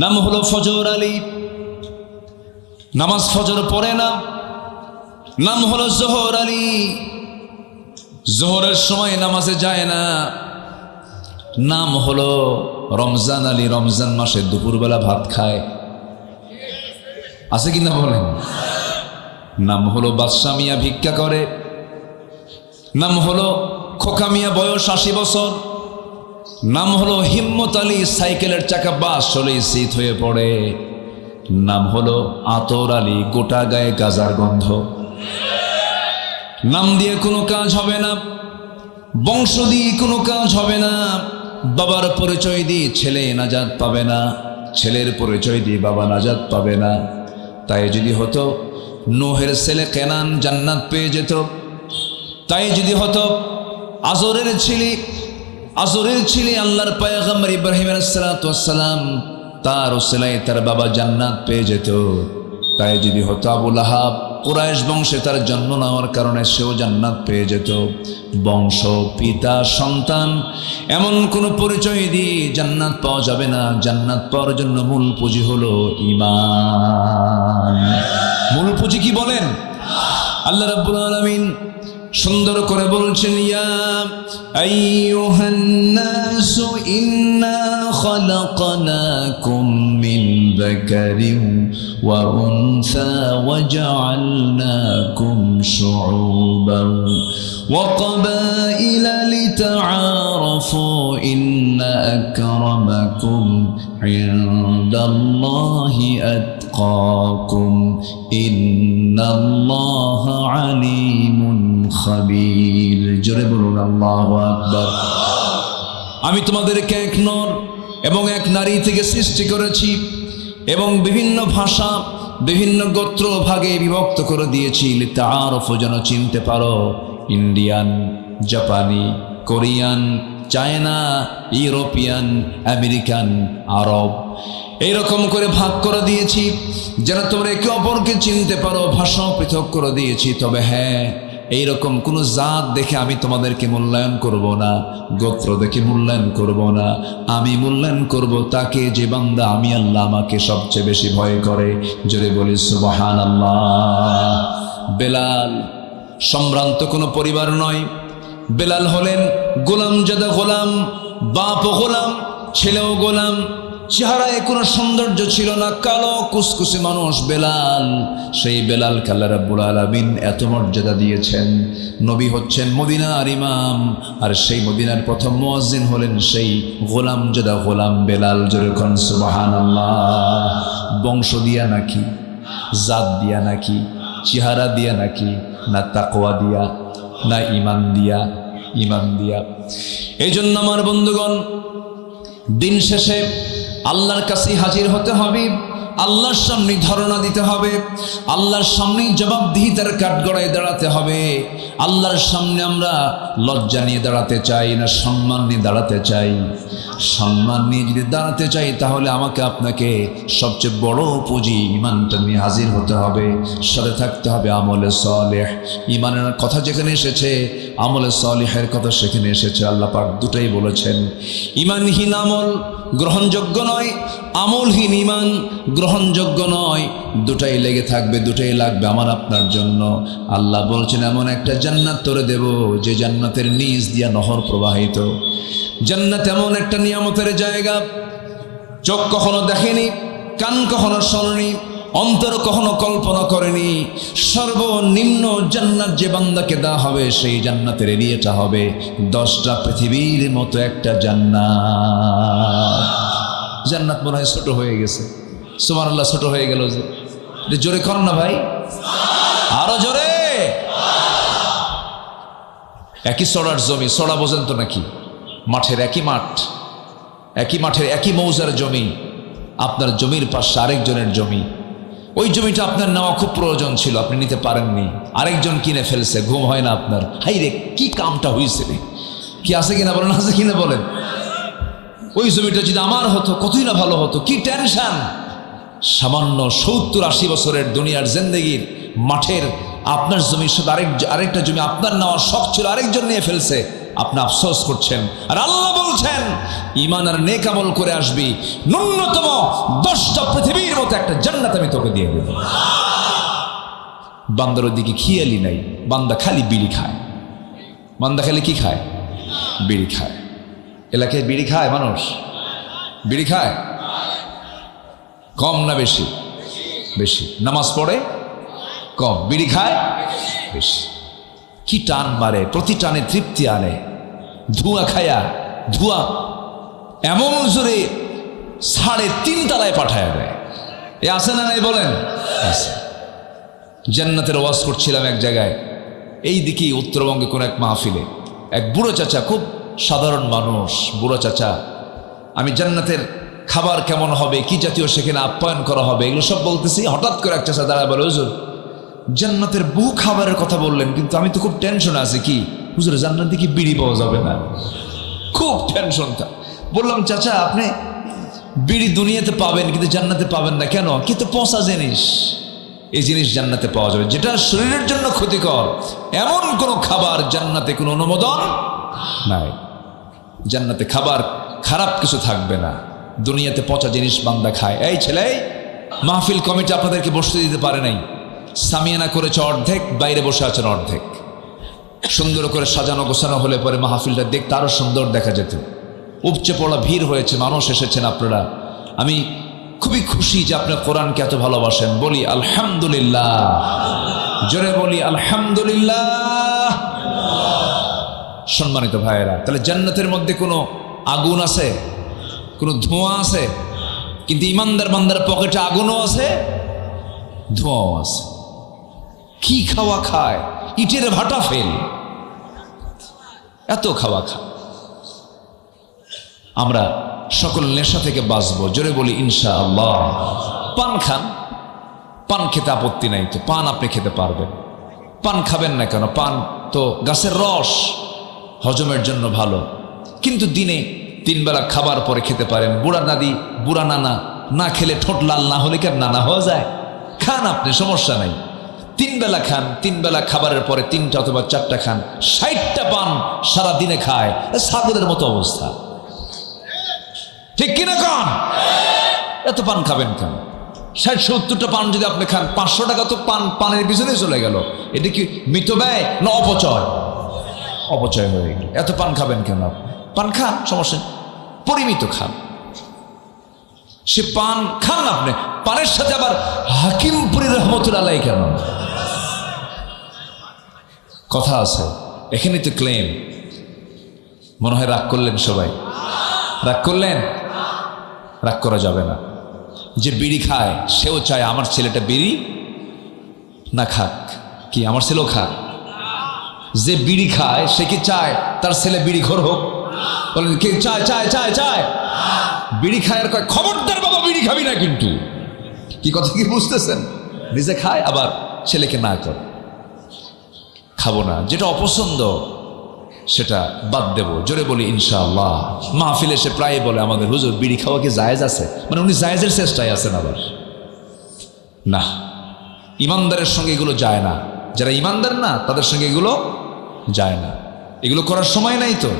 নাম হলো ফজর আলী, নামাজ ফজর পড়ে না। নাম হলো জোহর আলী, জোহরের সময় নামাজে যায় না। নাম হলো রমজান আলী, রমজান মাসে দুপুরবেলা ভাত খায়, আছে কিনা বলেন? নাম হলো বাদশা মিয়া, ভিক্ষা করে। নাম হলো খোকা মিয়া, বয়স 80 বছর। নাম হলো হিম্মত আলী, সাইকেলের চাকা বাস চলে শীত হয়ে পড়ে। নাম হলো আতর আলী, গোটা গায়ে গাজার গন্ধ। নাম দিয়ে কোনো কাজ হবে না, বংশ দিয়ে কোনো কাজ হবে না। বাবার পরিচয় দিয়ে ছেলে নাজাত পাবে না, ছেলের পরিচয় দিয়ে বাবা নাজাত পাবে না। তাই যদি হতো নূহের ছেলে কেনান জান্নাত পেয়ে যেত, তাই যদি হতো আজরের ছেলে আল্লাহর পয়গম্বর ইব্রাহিম আলাইহিস সালাতু ওয়াস সালাম, তার ওসিলায় তার বাবা জান্নাত পেয়ে যেত। তাই যদি হতো আবু লাহাব, কুরাইশ বংশে তার জন্ম নেওয়ার কারণে সেও জান্নাত পেয়ে যেত। বংশ, পিতা, সন্তান এমন কোনো পরিচয় দিয়ে জান্নাত পাওয়া যাবে না। জান্নাত পাওয়ার জন্য মূল পুঁজি হলো ঈমান। মূল পুঁজি কি বলেন? আল্লাহ রাব্বুল আলামিন সুন্দর করে বলছেন, ইয়া আইয়ুহান নাসু ইন্না খালাকনাকুম মিন যাকারিন ওয়া উনসা ওয়া জাআলনাকুম শুউবান ওয়া ক্বাবাইলা লিতাআরাফু ইন্না আকরামাকুম ইনদাল্লাহি আতকাকুম ইন্নাল্লাহা আলিমুন খাবীর। জোরে বলুন আল্লাহু আকবার। আমি তোমাদেরকে এক নর এবং এক নারী থেকে সৃষ্টি করেছি এবং বিভিন্ন ভাষা, বিভিন্ন গোত্র ভাগে বিভক্ত করে দিয়েছি। লিতাআরাফু, যেন চিনতে পারো। ইন্ডিয়ান, জাপানি, কোরিয়ান, চায়না, ইউরোপিয়ান, আমেরিকান, আরব, এইরকম করে ভাগ করে দিয়েছি যেন তোমরা একে অপরকে চিনতে পারো। ভাষাও পৃথক করে দিয়েছি। তবে হ্যাঁ, এইরকম কোনো জাত দেখে আমি তোমাদেরকে মূল্যায়ন করব না, গোত্র দেখে মূল্যায়ন করব না। আমি মূল্যায়ন করব তাকে যে বান্দা আমি আল্লাহ আমাকে সবচেয়ে বেশি ভয় করে। জোরে বলি সুবহানাল্লাহ। বেলাল সম্ভ্রান্ত কোনো পরিবার নয়। বেলাল হলেন গোলামজাদা গোলাম, বাপ গোলাম, ছেলেও গোলাম। চেহারায় কোনো সৌন্দর্য ছিল না, কালো কুসকুসে মানুষ বেলাল। সেই বেলালকে আল্লাহ রাব্বুল আলামিন এত মর্যাদা দিয়েছেন। নবী হচ্ছেন মদিনার ইমাম, আর সেই মদিনার প্রথম মুয়াজ্জিন হলেন সেই গোলামজাদা গোলাম বেলাল। জোরে কোন সুবহানাল্লাহ। বংশ দিয়া নাকি, জাত দিয়া নাকি, চেহারা দিয়া নাকি, না তাকওয়া দিয়া, না ইমান দিয়া? ইমান দিয়া। এই জন্য আমার বন্ধুগণ, দিন শেষে আল্লাহর কাছে হাজির হতে হবে, আল্লাহর সামনে ধরনা দিতে হবে, আল্লাহর সামনে জবাবদিহিতার কাঠগড়ায় দাঁড়াতে হবে। আল্লাহর সামনে আমরা লজ্জা নিয়ে দাঁড়াতে চাই না সম্মান নিয়ে দাঁড়াতে চাই? সম্মান নিয়ে যদি দাঁড়াতে চাই তাহলে আমাকে আপনাকে সবচেয়ে বড় পুঁজি ইমানটা নিয়ে হাজির হতে হবে। সাথে থাকতে হবে আমলে সালেহ। ইমানের কথা যেখানে এসেছে, আমলে সালেহের কথা সেখানে এসেছে। আল্লাহ পাক দুটাই বলেছেন, ইমানহীন আমল গ্রহণযোগ্য নয়, আমলহীন ইমান গ্রহণযোগ্য নয়। দুটাই লেগে থাকবে, দুটাই লাগবে আমার আপনার জন্য। আল্লাহ বলছেন, এমন একটা জান্নাত তোরে দেব যে জান্নাতের নিচ দিয়া নহর প্রবাহিত। জান্নাত এমন একটা নিয়ামতের জায়গা, চোখ কখনো দেখেনি, কান কখনো শোনেনি, অন্তর কখনো কল্পনা করেনি। সর্বনিম্ন জান্নাত যে বান্দাকে দেওয়া হবে, সেই জান্নাতের এরিয়াটা হবে 10টা পৃথিবীর মতো একটা জান্নাত। জান্নাত মনে হয় ছোট হয়ে গেছে। সুবহানাল্লাহ, ছোট হয়ে গেল যে। জোরে কর না ভাই, আরো জোরে। একই সড়ার জমি, সড়া বোঝেন তো নাকি? মাঠের একই মাঠ, একই মাঠের একই মৌজার জমি। আপনার জমির পাশে আরেকজনের জমি। ওই জমিটা আপনার নেওয়া খুব প্রয়োজন ছিল, আপনি নিতে পারেননি, আরেকজন কিনে ফেলছে। ঘুম হয় না আপনার? হাই রে, কি কামটা হয়েছে রে। কি আছে কিনা বলেন, আছে কিনা বলেন? ওই জমিটা যদি আমার হতো কতই না ভালো হতো। কি টেনশন। সামান্য 70-80 বছরের দুনিয়ার জিন্দেগির মাঠের আপনার জমির সাথে আরেকটা জমি আপনার নেওয়ার শখ ছিল, আরেকজন নিয়ে ফেলছে। আপনি আফসোস করছেন। আর আল্লাহ বলছেন ঈমান আর নেক আমল করে আসবি, ন্যূনতম 10টা পৃথিবীর মতো একটা জান্নাত আমি তোকে দিয়ে দেব। বান্দার দিকে খেয়ালই নাই, বান্দা খালি বিড়ি খায়। বান্দা খালি কি খায়? বিড়ি খায়। এলাকায় বিড়ি খায় মানুষ? বিড়ি খায় কম না বেশি? বেশি। নামাজ পড়ে কম, বিড়ি খায় বেশি। কি টান মারে, প্রতি টানে তৃপ্তি আনে। ধোঁয়া খায়া, ধোঁয়া এমন জোরে 3.5 তলায় পাঠায় দেয়। এ আছে না নাই বলেন? আছে। জান্নাতের ওয়াজ করছিলাম এক জায়গায়, এই দিকেই উত্তরবঙ্গে কোন এক মাহফিলে। এক বুড়ো চাচা, খুব সাধারণ মানুষ, বুড়ো চাচা, আমি জান্নাতের খাবার কেমন হবে, কি জাতীয় সেখানে আপ্যায়ন করা হবে, এগুলো সব বলতেছি। হঠাৎ করে এক চাচা দাঁড়ায় বলে, হুজুর জান্নাতের বহু খাবারের কথা বললেন, কিন্তু আমি তো খুব টেনশন আছি। কি হুজুর, জান্নাতে কি বিড়ি পাওয়া যাবে না? খুব টেনশনটা। বললাম, চাচা আপনি বিড়ি দুনিয়াতে পাবেন কিন্তু জান্নাতে পাবেন না কেন? কিন্তু পচা জিনিস, এই জিনিস জান্নাতে পাওয়া যাবে। যেটা শরীরের জন্য ক্ষতিকর এমন কোনো খাবার জান্নাতে কোনো অনুমোদন নাই। জান্নাতে খাবার খারাপ কিছু থাকবে না, দুনিয়াতে পচা জিনিস বান্দা খায়। এই ছেলে, মাহফিল কমিটি আপনাদেরকে বসতে দিতে পারে নাই। সামিয়ানা করেছে অর্ধেক, বাইরে বসে আছেন অর্ধেক। সুন্দর করে সাজানো গোছানো হলে পরে মাহফিলটা দেখতে আরো সুন্দর দেখা যেত। উপচে পড়া ভিড় হয়েছে, মানুষ এসেছেন আপনারা। আমি খুবই খুশি যে আপনার কোরআনকে এত ভালোবাসেন। বলি আলহামদুলিল্লাহ, জোরে বলি আলহামদুলিল্লাহ। সম্মানিত ভাইয়েরা, তাহলে জান্নাতের মধ্যে কোনো আগুন আছে, কোনো ধোঁয়া আছে, কিন্তু ইমানদার বান্দার পকেটে আগুনও আছে, ধোঁয়াও আছে। কি খাওয়া খায়, ইটের ভাটা ফেল, এত খাওয়া খায়। আমরা সকল নেশা থেকে বাঁচবো, জোরে বলি ইনশাআল্লাহ। পান খান, পান খেতে আপত্তি নাই তো, পান আপনি খেতে পারবেন। পান খাবেন না কেন? পান তো গাছের রস, হজমের জন্য ভালো। কিন্তু দিনে 3 বেলা খাবার পরে খেতে পারেন। বুড়া দাদি, বুড়া নানা না খেলে ঠোঁট লাল না হলে কি আর নানা হওয়া যায়? খান আপনি, সমস্যা নাই। 3 বেলা খান, 3 বেলা খাবারের পরে 3টা অথবা 4টা খান। 60টা পান সারা দিনে খায়, ছাগলের মতো অবস্থা, ঠিক কিনা কন? এত পান খাবেন কেন? 60-70টা পান যদি আপনি খান, 500 টাকা তো পানের পিছনে চলে গেল। এটা কি মৃত ব্যয় না অপচয়? অপচয় হয়ে গেল। এত পান খাবেন কেন? পান খান, সমস্যা, পরিমিত খান। সে পান খান আপনি, পানের সাথে আবার হাকিমপুরি রহমতুল্লাহ আলাইহি কেন? কথা আছে এখানে তো ক্লেম। মনে হয় রাগ করলেন সবাই, রাগ করলেন? রাগ করা যাবে না। যে বিড়ি খায় সেও চায় আমার ছেলেটা বিড়ি না খাক। কি আমার ছেলেও খাক? যে বিড়ি খায় সে কি চায় তার ছেলে বিড়ি খোর হোক? বলেন কে চায়? চায় চায় চায় বিড়ি খায় আর কয় খবরদার বাবা বিড়ি খাবি না। কিন্তু কি কথা কি বুঝতেছেন? নিজে খায় আবার ছেলেকে না করে, খাবো না, যেটা অপছন্দ সেটা বাদ দেব। জোরে বলি ইনশাআল্লাহ। মাহফিলে সে প্রায় বলে আমাদের, হুজুর বিড়ি খাওয়া কি জায়েজ আছে? মানে উনি জায়েজের চেষ্টায় আছেন। আবার না, ইমানদারের সঙ্গে এগুলো যায় না। যারা ইমানদার না তাদের সঙ্গে এগুলো যায় না, এগুলো করার সময় নাই তো।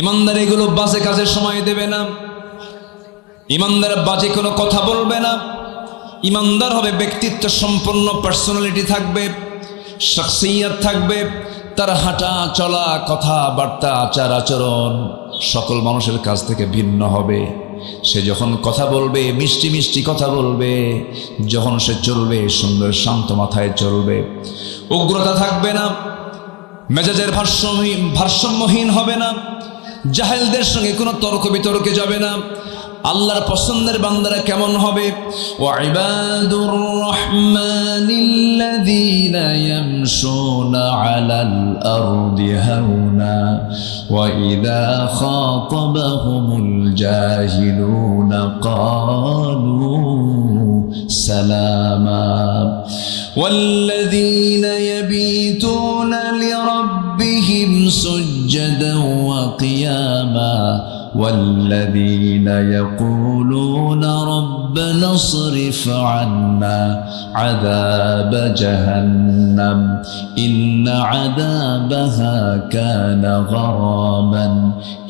ইমানদার এগুলো বাজে কাজের সময় দেবে না, ইমানদার বাজে কোনো কথা বলবে না। ইমানদার হবে ব্যক্তিত্ব সম্পন্ন, পার্সোনালিটি থাকবে, শখসিয়ত থাকবে। তার হাঁটা চলা, কথাবার্তা, আচার আচরণ সকল মানুষের কাছ থেকে ভিন্ন হবে। সে যখন কথা বলবে মিষ্টি মিষ্টি কথা বলবে, যখন সে চলবে সুন্দর শান্ত মাথায় চলবে, উগ্রতা থাকবে না, মেজাজের ভারসাম্যহীন হবে না, জাহেলদের সঙ্গে কোনো তর্ক বিতর্কে যাবে না। আল্লাহর পছন্দের বান্দারা কেমন হবে? ওয়াইবাদুর রহমানিল্লাযীনা ইয়ামশুনা আলাল আরদি হাওনা ওয়া ইযা খাতাবাহুমুল জাহিলুনা ক্বালু সালামা ওয়াল্লাযীনা ইয়াবিতুনা লিরাব্বিহিম সুজদান ওয়া কিয়ামা والذين يقولون ربنا اصرف عنا عذاب جهنم إن عذابها كان غراما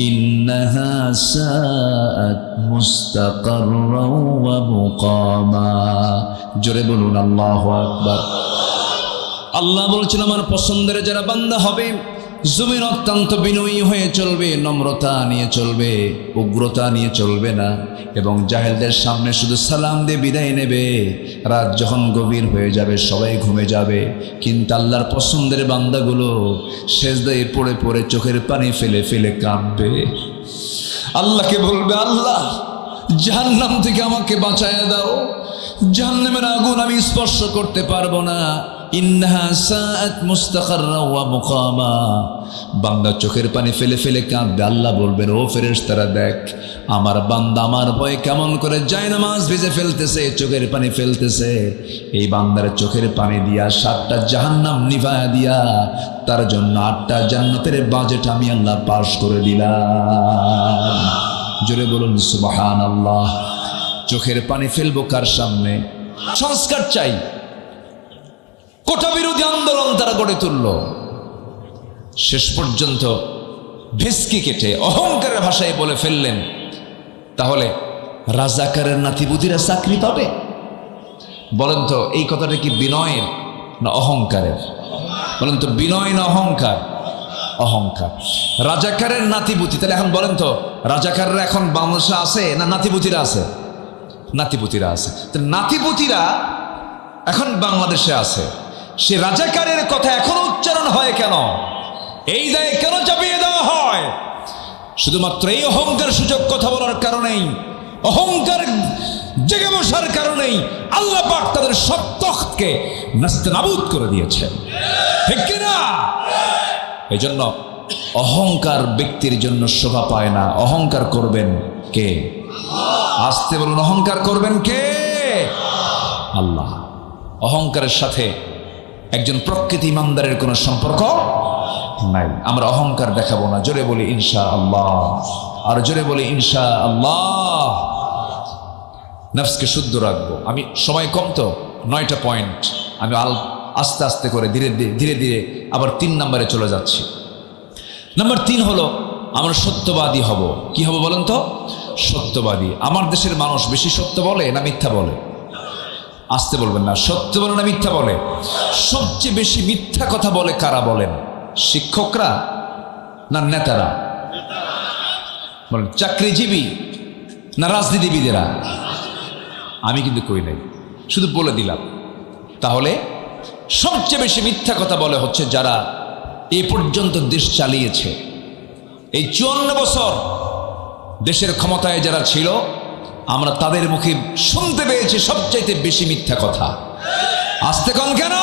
إنها ساءت مستقرا ومقاما জোরে বলুন আল্লাহু আকবার। আল্লাহ বলছেন আমার পছন্দের যারা বান্দা হবে জমিন অত্যন্ত বিনয়ী হয়ে চলবে, নম্রতা নিয়ে চলবে, উগ্রতা নিয়ে চলবে না, এবং জাহেলদের সামনে শুধু সালাম দিয়ে বিদায় নেবে। রাত যখন গভীর হয়ে যাবে সবাই ঘুমে যাবে, কিন্তু আল্লাহর পছন্দের বান্দাগুলো সেজদায় পড়ে পড়ে চোখের পানি ফেলে ফেলে কাঁদবে। আল্লাহকে বলবে, আল্লাহ জাহান্নাম থেকে আমাকে বাঁচায় দাও, জাহান্নামের আগুন আমি স্পর্শ করতে পারবো না। ইন্নাহা সাআত মুস্তাকাররা ওয়া মুকামা। বান্দা চোখের পানি ফেলে ফেলে কাঁদবে। আল্লাহ বলবেন, ও ফেরেশতারা দেখ আমার বান্দা আমার ভয়ে কেমন করে জায়নামাজ ভিজে ফেলতেছে, চোখের পানি ফেলতেছে। এই বান্দার চোখের পানি দিয়া 7টা জাহান্নাম নিভায়া দিয়া তার জন্য 8টা জান্নাতের বাজেট আমি আল্লাহ পাস করে দিলাম। জোরে বলুন সুবহানাল্লাহ। চোখের পানি ফেলবো কার সামনে? সংস্কার চাই। কোটা বিরোধী আন্দোলন তারা গড়ে তুলল, শেষ পর্যন্ত ভেস্কি কেটে অহংকারের ভাষায় বলে ফেললেন, তাহলে রাজাকারের নাতিপুতিরা চাকরি পাবে? বলেন তো এই কথাটা কি বিনয়ের না অহংকারের? বলেন তো বিনয় না অহংকার? অহংকার। রাজাকারের নাতিপুতি, তাহলে এখন বলেন তো রাজাকাররা এখন বাংলাদেশে আছে না নাতিপুতিরা আছে? নাতিপুতিরা আছে। নাতিপুতিরা এখন বাংলাদেশে আছে, সে রাজাকারের কথা এখনো উচ্চারণ হয় কেন? এই দায়ে কেন চাপিয়ে দেওয়া হয়? শুধুমাত্র এই অহংকার সূচক কথা বলার কারণেই, অহংকার জেগে বসার কারণেই আল্লাহ পাক তাদের সব তখতকে নাস্তানাবুদ করে দিয়েছেন, ঠিক কিনা? এই জন্য অহংকার ব্যক্তির জন্য শোভা পায় না। অহংকার করবেন কে? আসতে বলুন, অহংকার করবেন কে? আল্লাহ। অহংকারের সাথে একজন প্রকৃত ইমানদারের কোনো সম্পর্ক নাই। আমরা অহংকার দেখাবো না। জোরে বলি ইনশাআল্লাহ, আর জোরে বলি ইনশাআল্লাহ। নফসকে শুদ্ধ রাখবো। আমি সময় কম তো, 9টা পয়েন্ট আমি আস্তে আস্তে করে ধীরে ধীরে আবার 3 নম্বরে চলে যাচ্ছি। নাম্বার 3 হলো আমরা সত্যবাদী হব। কি হব বলেন তো? সত্যবাদী। আমার দেশের মানুষ বেশি সত্য বলে না মিথ্যা বলে? আসতে বলবেন না, সত্য বলে না মিথ্যা বলে? সবচেয়ে বেশি মিথ্যা কথা বলে কারা বলেন? শিক্ষকরা না নেতারা? বলেন চাকরিজীবী না রাজনীতিবিদেরা? আমি কিন্তু কই নাই, শুধু বলে দিলাম। তাহলে সবচেয়ে বেশি মিথ্যা কথা বলে হচ্ছে যারা এ পর্যন্ত দেশ চালিয়েছে। এই 54 বছর দেশের ক্ষমতায় যারা ছিল, আমরা তাদের মুখে শুনতে পেয়েছি সবচাইতে বেশি মিথ্যা কথা। আসতে কন কেন?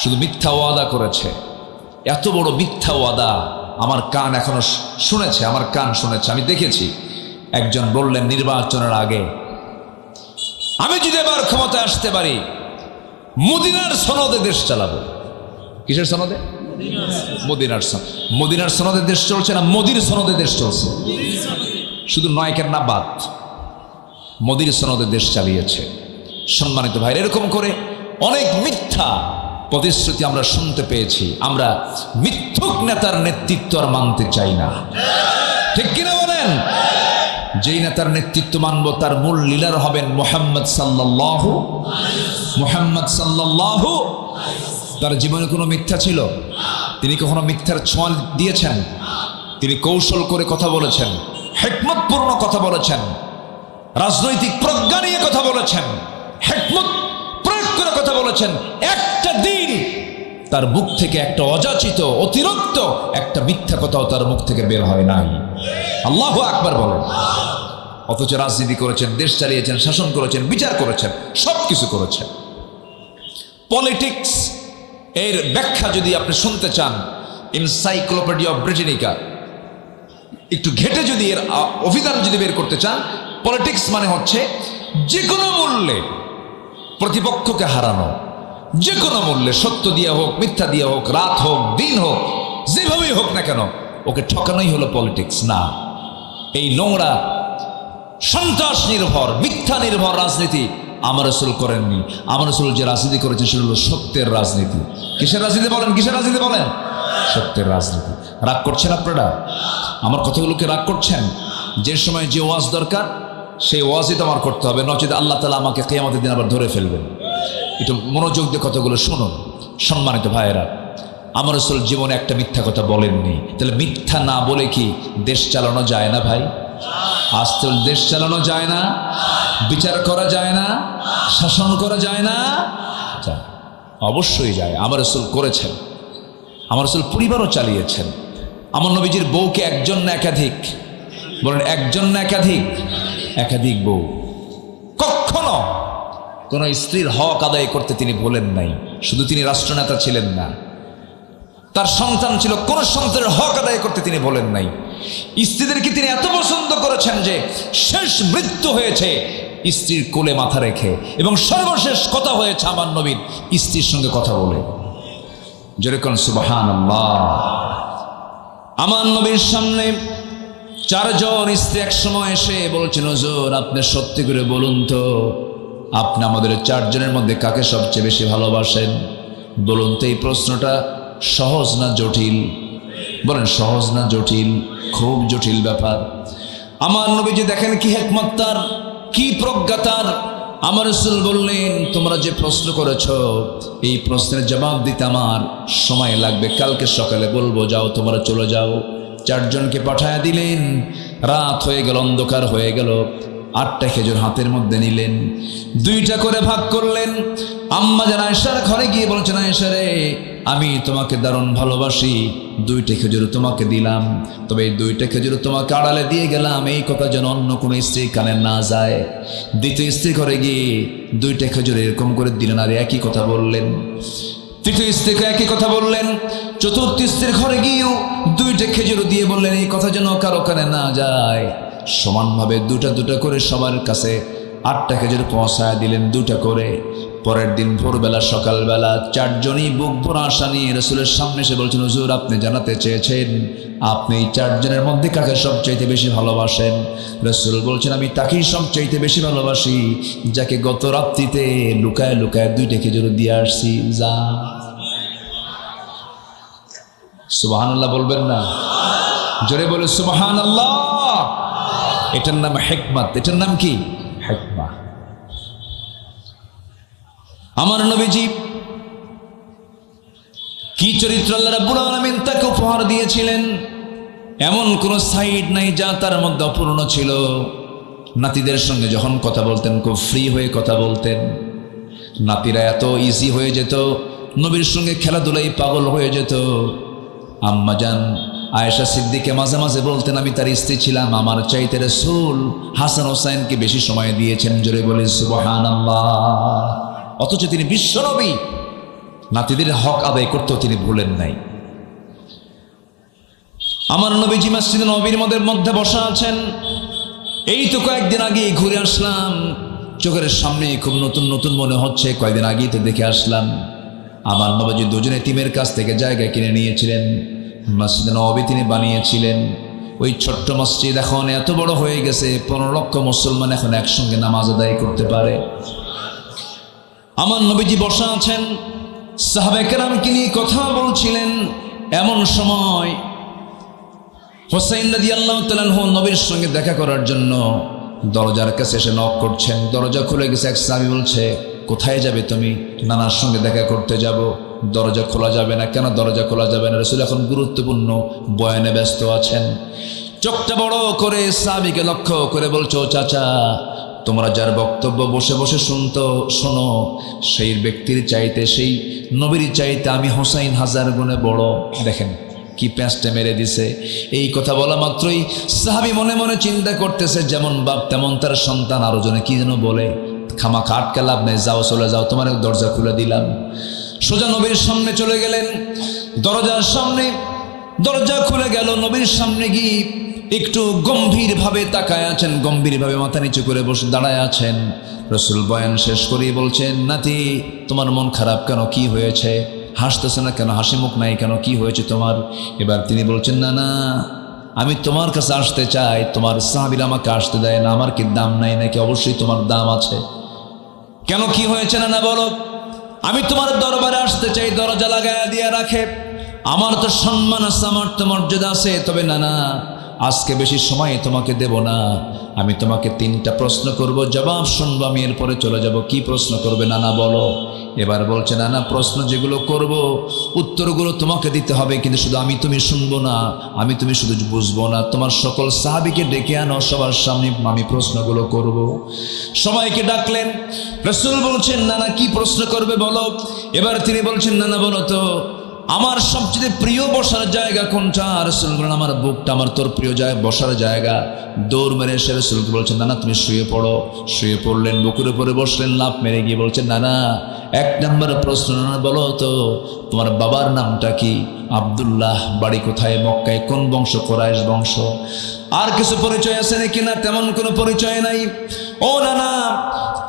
শুধু মিথ্যা ওয়াদা করেছে। এত বড় মিথ্যা ওয়াদা আমার কান এখনো শুনেছে, আমার কান শুনেছে, আমি দেখেছি। একজন বললেন নির্বাচনের আগে, আমি যদি এবার ক্ষমতায় আসতে পারি মদিনার সনদে দেশ চালাবো। কিসের সনদে? মদিনার সনদে দেশ চলছে না মোদির সনদে দেশ চলছে? শুধু নয়কের না বাদ, মোদির সনদে দেশ চালিয়েছে। সম্মানিত ভাই, এরকম করে অনেক মিথ্যা প্রতিশ্রুতি আমরা শুনতে পেয়েছি। আমরা মিথ্যুক নেতার নেতৃত্ব আর মানতে চাই না, ঠিক কিনা বলেন? যেই নেতার নেতৃত্ব মানব তার মূল লিডার হবেন মুহাম্মদ সাল্লাল্লাহু। তার জীবনে কোনো মিথ্যা ছিল? তিনি কখনো মিথ্যার ছোঁয়া দিয়েছেন? তিনি কৌশল করে কথা বলেছেন, হিকমতপূর্ণ কথা বলেছেন, রাজনৈতিক প্রজ্ঞা নিয়ে কথা বলেছেন, হিকমত প্রয়োগ করে কথা বলেছেন। একটা দিন তার মুখ থেকে একটা অযাচিত অতিরিক্ত একটা মিথ্যা কথাও তার মুখ থেকে বের হয় নাই। আল্লাহু আকবার বলেন। অথচ রাজনীতি করেছেন, দেশ চালিয়েছেন, শাসন করেছেন, বিচার করেছেন, সব কিছু করেছেন। পলিটিক্স এর ব্যাখ্যা যদি আপনি শুনতে চান, এনসাইক্লোপিডিয়া অফ ব্রিটানিকা একটু ঘেটে যদি এর অভিধান যদি বের করতে চান, পলিটিক্স মানে হচ্ছে যে কোনো মূল্যে প্রতিপক্ষকে হারানো, যে কোনো মূল্যে, সত্য দিয়ে হোক, মিথ্যা দিয়ে হোক, রাত হোক, দিন হোক, যেভাবেই হোক না কেন ওকে ঠকানোই হলো পলিটিক্স। না, এই নোংরা সন্ত্রাস নির্ভর মিথ্যা নির্ভর রাজনীতি আমার রাসূল করেননি। আমার রাসূল যে রাজনীতি করেছেন সেটা হলো সত্যের রাজনীতি। কিসের রাজনীতি বলেন? কিসের রাজনীতি বলেন? সত্যের রাজনীতি। রাগ করছেন আপনারা? আমার কথাগুলোকে রাগ করছেন? যে সময় যে ওয়াজ দরকার সেই ওয়াজই তো আমার করতে হবে, নচেত আল্লাহ তাআলা আমাকে কিয়ামতের দিন আবার ধরে ফেলবেন। একটু মনোযোগ দিয়ে কথাগুলো শুনুন। সম্মানিত ভাইয়েরা, আমার রাসূল জীবনে একটা মিথ্যা কথা বলেননি। তাহলে মিথ্যা না বলে কি দেশ চালানো যায় না ভাই? আজকে দেশ চালানো যায় না, বিচার করা যায় না, শাসন করা যায় না? যায়, অবশ্যই যায়। আমার রাসূল করেছেন। আমার রাসূল পরিবারও চালিয়েছেন। আমার নবীজির বউকে একজন না একাধিক? বলেন, একজন না একাধিক? একাধিক বউ। কখনো কোন স্ত্রীর হক আদায় করতে তিনি বলেন নাই। শুধু তিনি রাষ্ট্রনেতা ছিলেন না, তার সন্তান ছিল, কোন সন্তানের হক আদায় করতে তিনি বলেন নাই। স্ত্রীদেরকে তিনি এত পছন্দ করেছেন যে শেষ মৃত্যু হয়েছে স্ত্রীর কোলে মাথা রেখে, এবং সর্বশেষ কথা হয়েছে আমার নবীর স্ত্রীর সঙ্গে কথা বলে। যেরকম সুবহানাল্লাহ। আমার নবীর সামনে 4 জন স্ত্রী এক সময় এসে বলছেন, হুজুর আপনি সত্যি করে বলুন তো, আপনি আমাদের 4 জনের মধ্যে কাকে সবচেয়ে বেশি ভালোবাসেন? বলুন তো। এই প্রশ্নটা সহজ না জটিল? বলেন, সহজ না জটিল? খুব জটিল ব্যাপার। আমার নবীজি দেখেন কি হিকমত তার, কি প্রজ্ঞা তার। আমার রাসূল বললেন, তোমরা যে প্রশ্ন করেছ এই প্রশ্নের জবাব দিতে আমার সময় লাগবে, কালকে সকালে বলবো, যাও তোমরা চলে যাও। 4 জনকে পাঠায়া দিলেন। রাত হয়ে গেল, অন্ধকার হয়ে গেল। 8টা খেজুর হাতের মধ্যে নিলেন, 2টা করে ভাগ করলেন। আম্মা জান আয়েশার ঘরে গিয়ে বলছেন, আয়েশা রে, আমি তোমাকে দারুণ ভালোবাসি, 2টা খেজুর তোমাকে দিলাম, তবে এই 2টা খেজুর তোমাকে আড়ালে দিয়ে গেলাম, এই কথা যেন অন্য কোনো স্ত্রীর কানে না যায়। দ্বিতীয় স্ত্রী ঘরে গিয়ে 2টা খেজুর এরকম করে দিলেন, আর একই কথা বললেন। তৃতীয় স্ত্রীকে একই কথা বললেন। চতুর্থ স্ত্রীর ঘরে গিয়েও 2টা খেজুর দিয়ে বললেন, এই কথা যেন কারো কানে না যায়। সমানভাবে 2টা করে সবার কাছে 8টা খেজুর পৌঁছায় দিলেন, 2টা করে। পরের দিন ভোরবেলা সকালবেলা 4 জনই বুক ভরা আশা নিয়ে রাসূলের সামনে এসে বলছেন, হুজুর আপনি জানাতে চেয়েছেন আপনি এই 4 জনের মধ্যে কাকে সবচাইতে বেশি ভালোবাসেন? রাসূল বলছেন, আমি তাকেই সবচাইতে বেশি ভালোবাসি যাকে গত রাত্রিতে লুকায় লুকায় 2টা খেজুর দিয়ে আসছি। যা সুবহানাল্লাহ বলবেন না? জোরে বলে সুবহানাল্লাহ। এটার নাম হিকমত। এটার নাম কি? হিকমা। আমার নবীজি কি চরিত্র আল্লাহ রাব্বুল আলামিন তাকে উপহার দিয়েছিলেন, এমন কোন সাইড নাই যা তার মধ্যে অপূর্ণ ছিল। নাতিদের সঙ্গে যখন কথা বলতেন খুব ফ্রি হয়ে কথা বলতেন। নাতিরা এত ইজি হয়ে যেত, নবীর সঙ্গে খেলাধুলাই পাগল হয়ে যেত। আম্মা জান আয়েশা সিদ্দিকে মাঝে মাঝে বলতেন, আমি তার স্ত্রী ছিলাম, আমার চাইতে রাসূল হাসান হোসেনকে বেশি সময় দিয়েছেন। জোরে বলে সুবহানাল্লাহ। অথচ তিনি বিশ্বনবী, নাতিদের হক আদায় করতেও তিনি ভুলেন নাই। আমার নবীজি মসজিদে নববীর মধ্যে বসা আছেন। এই তো কয়েকদিন আগে ঘুরে আসলাম, চোখের সামনে খুব নতুন নতুন মনে হচ্ছে। কয়েকদিন আগেই তো দেখে আসলাম। আমার নবীজি 2 জন এতিমের কাছ থেকে জায়গা কিনে নিয়েছিলেন, মসজিদে নববী তিনি বানিয়েছিলেন। ওই ছোট্ট মসজিদ এখন এত বড় হয়ে গেছে, 15 লক্ষ মুসলমান এখন একসঙ্গে নামাজ আদায় করতে পারে। আমার নবীজি বসা আছেন, সাহাবায়ে কেরামকে নিয়ে কথা বলছিলেন। এমন সময় হোসেন রাদিয়াল্লাহু তাআলা আনহু নবীর সঙ্গে দেখা করার জন্য দরজার কাছে এসে নক করছেন। দরজা খুলে গেছে। এক সাহাবী বলছে, কোথায় যাবে তুমি? নানার সঙ্গে দেখা করতে যাব। দরজা খোলা যাবে না। কেন দরজা খোলা যাবে না? রাসূল এখন গুরুত্বপূর্ণ বয়ানে ব্যস্ত আছেন। চোখটা বড় করে সাহাবীকে লক্ষ্য করে বলছো, চাচা তোমরা যার বক্তব্য বসে বসে শোনো, সেই ব্যক্তির চাইতে, সেই নবীর চাইতে আমি হোসাইন 1000 গুণে বড়। দেখেন কি প্যাঁচটা মেরে দিছে। এই কথা বলা মাত্রই সাহাবী মনে মনে চিন্তা করতেছে, যেমন বাপ তেমন তার সন্তান। আরো জনে কি যেন বলে, খামাখা আটকে লাভ নেই, যাও চলে যাও, তোমার দরজা খুলে দিলাম। সোজা নবীর সামনে চলে গেলেন। দরজার সামনে দরজা খুলে গেল। নবীর সামনে গিয়ে একটু গম্ভীরভাবে তাকায় আছেন, গম্ভীরভাবে মাথা নিচু করে বসে দাঁড়ায় আছেন। রাসূল বয়ান শেষ করেই বলছেন, নাতি তোমার মন খারাপ কেন? কি হয়েছে? হাসতেছে না কেন, হাসি মুখ নাই কেন, কি হয়েছে তোমার? এবার তিনি বলছেন, না না, আমি তোমার কাছে আসতে চাই, তোমার সাহাবীরা আমাকে আসতে দেয় না, আমার কি দাম নাই নাকি? অবশ্যই তোমার দাম আছে। কেন, কি হয়েছে না না বলো? আমি তোমার দরবারে আসতে চাই, দরজা লাগায় দিয়ে রাখে, আমার তো সম্মান আছে, আমার তো মর্যাদা আছে, তবে না না, আজকে বেশি সময় তোমাকে দেব না, আমি তোমাকে 3টা প্রশ্ন করব, জবাব শুনবো, আমি এরপরে চলে যাব। কি প্রশ্ন করবে নানা বলো? এবার বলছে, নানা প্রশ্ন যেগুলো করব উত্তরগুলো তোমাকে দিতে হবে, কিন্তু শুধু আমি তুমি শুনবো না, আমি তুমি শুধু বুঝবো না, তোমার সকল সাহাবীকে ডেকে আনো, সবার সামনে আমি প্রশ্নগুলো করব। সবাইকে ডাকলেন। রাসূল বলছেন, নানা কি প্রশ্ন করবে বলো? এবার তিনি বলছেন, নানা বলো তো আমার সবচেয়ে প্রিয় বসার জায়গা কোনটা? রাসূল বলেন, আমার বুকটা আমার তোর প্রিয় জায়গা, বসার জায়গা। দৌড় মেরে এসে রাসূলকে বলছেন, নানা তুমি শুয়ে পড়ো। শুয়ে পড়লেন, বুকের উপরে বসলেন, লাফ মেরে গিয়ে বলছেন, নানা 1 নম্বর প্রশ্ন, নানা বলো তো তোমার বাবার নামটা কি? আব্দুল্লাহ। বাড়ি কোথায়? মক্কায়। কোন বংশ? কুরাইশ বংশ। আর কিছু পরিচয় আছে নাকি? না, তেমন কোনো পরিচয় নাই। ও নানা,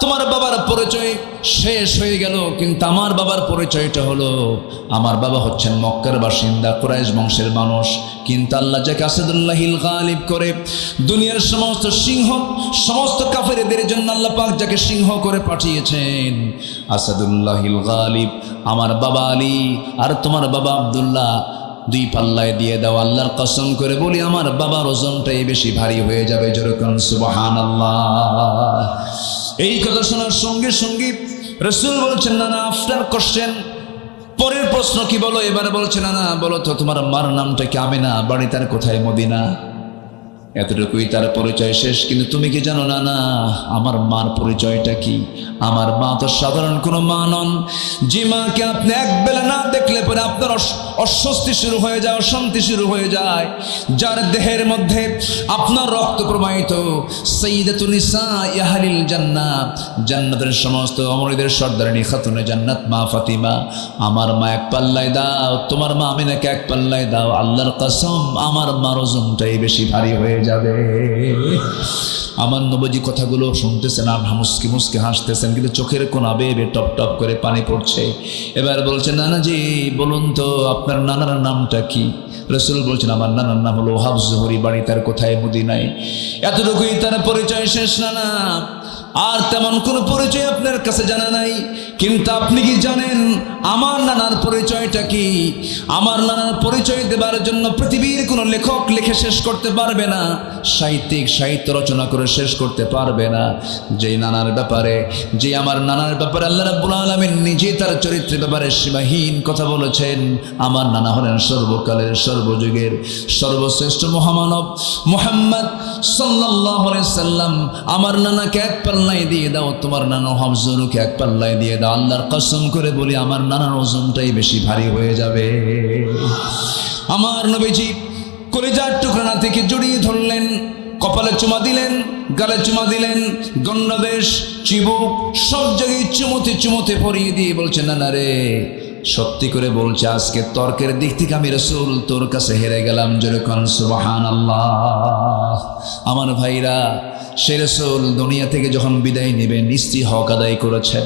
তোমার বাবার পরিচয় শেষ হয়ে গেল, কিন্তু আমার বাবার পরিচয়টা হলো, আমার বাবা হচ্ছেন মক্কার বাসিন্দা, কুরাইশ বংশের মানুষ, কিন্তু আল্লাহ যাকে আসাদুল্লাহিল গালিব করে, দুনিয়ার সমস্ত সিংহ, সমস্ত কাফেরদের জন্য আল্লাহ পাক যাকে সিংহ করে পাঠিয়েছেন, আসাদুল্লাহিল গালিব আমার বাবা আলী আর তোমার বাবা আব্দুল্লাহ 2 পাল্লায় দিয়ে দাও। আল্লাহর কসম করে বলি, আমার বাবার ওজনটাই বেশি ভারী হয়ে যাবে। যেরকম সুবহানাল্লাহ। এই কথা শোনার সঙ্গে সঙ্গে রাসূল বলছেন, না না, আফটার কোশ্চেন, পরের প্রশ্ন কি বলো? এবারে বলছে, না না বলো তো তোমার মার নামটা কি? আমিনা। বাড়ি তার কোথায়? মদিনা। এতটুকুই তার পরিচয় শেষ। কিন্তু তুমি কি জানো না না আমার মার পরিচয়টা কি? আমার মা তো সাধারণ কোনো মা নন, যে মাকে আপনি একবেলা না দেখলে পরে আপনার অস্বস্তি শুরু হয়ে যায়, অশান্তি শুরু হয়ে যায়, যার দেহের মধ্যে আপনার রক্ত প্রবাহিত, সাইয়্যিদাতুন নিসাই আহলিল জান্নাহ, জান্নাতের সমস্ত অমরদের সর্দারিনী খাতুনে জান্নাত মা ফাতিমা। আমার মা 1 পাল্লায় দাও, তোমার মা আমিনাকে 1 পাল্লায় দাও। আল্লাহর কসম, আমার মার ওজনটাই বেশি ভারী হয়ে যাবে। আমার নবীজি কথাগুলো শুনতেছেন আর মুস্কি মুস্কি হাসতেছেন, কিন্তু চোখের কোন বেয়ে টপ টপ করে পানি পড়ছে। এবার বলছেন, নানাজি বলুন তো আপনার নানার নামটা কি? রাসূল বলছেন, আমার নানার নাম হলো ওহাব জোহরি, বাড়ি তার কোথায়? মদিনায়। এতটুকুই তার পরিচয় শেষ। নানা আর তেমন কোনো পরিচয় আপনার কাছে জানা নাই, কিন্তু আপনি কি জানেন আমার নানার পরিচয়টা কি? আমার নানার পরিচয় দেবার জন্য পৃথিবীর কোনো লেখক লিখে শেষ করতে পারবে না, সাহিত্যিক সাহিত্য রচনা করে শেষ করতে পারবে না। যেই নানার ব্যাপারে, যে আমার নানার ব্যাপারে আল্লাহ রাব্বুল আলামিন নিজে তার চরিত্রের ব্যাপারে সীমাহীন কথা বলেছেন। আমার নানা হলেন সর্বকালের সর্বযুগের সর্বশ্রেষ্ঠ মহামানব মুহাম্মদ সাল্লাল্লাহু আলাইহি সাল্লাম। আমার নানাকে 1 পাল্লায় দিয়ে দাও, তোমার নানা হামজুরকে 1 পাল্লায় দিয়ে দাও। আল্লাহর কসম করে বলি, আমার নানার ওজনটাই বেশি ভারী হয়ে যাবে। আমার নবীজি কলিজার টুকরা নাতিকে জড়িয়ে ধরলেন, কপালে চুমা দিলেন, গালে চুমা দিলেন, গন্ডদেশ, চিবুক সব জায়গায় চুমুতে চুমুতে পরিয়ে দিয়ে বলছেন, নানা রে, সত্যি করে বলছে, আজকে তর্কের দিক থেকে আমি রাসূল তোর কাছে হেরে গেলাম। যেরকম সুবহানাল্লাহ। আমার ভাইরা, সে রাসূল দুনিয়া থেকে যখন বিদায় নেবেন, স্ত্রী হক আদায় করেছেন।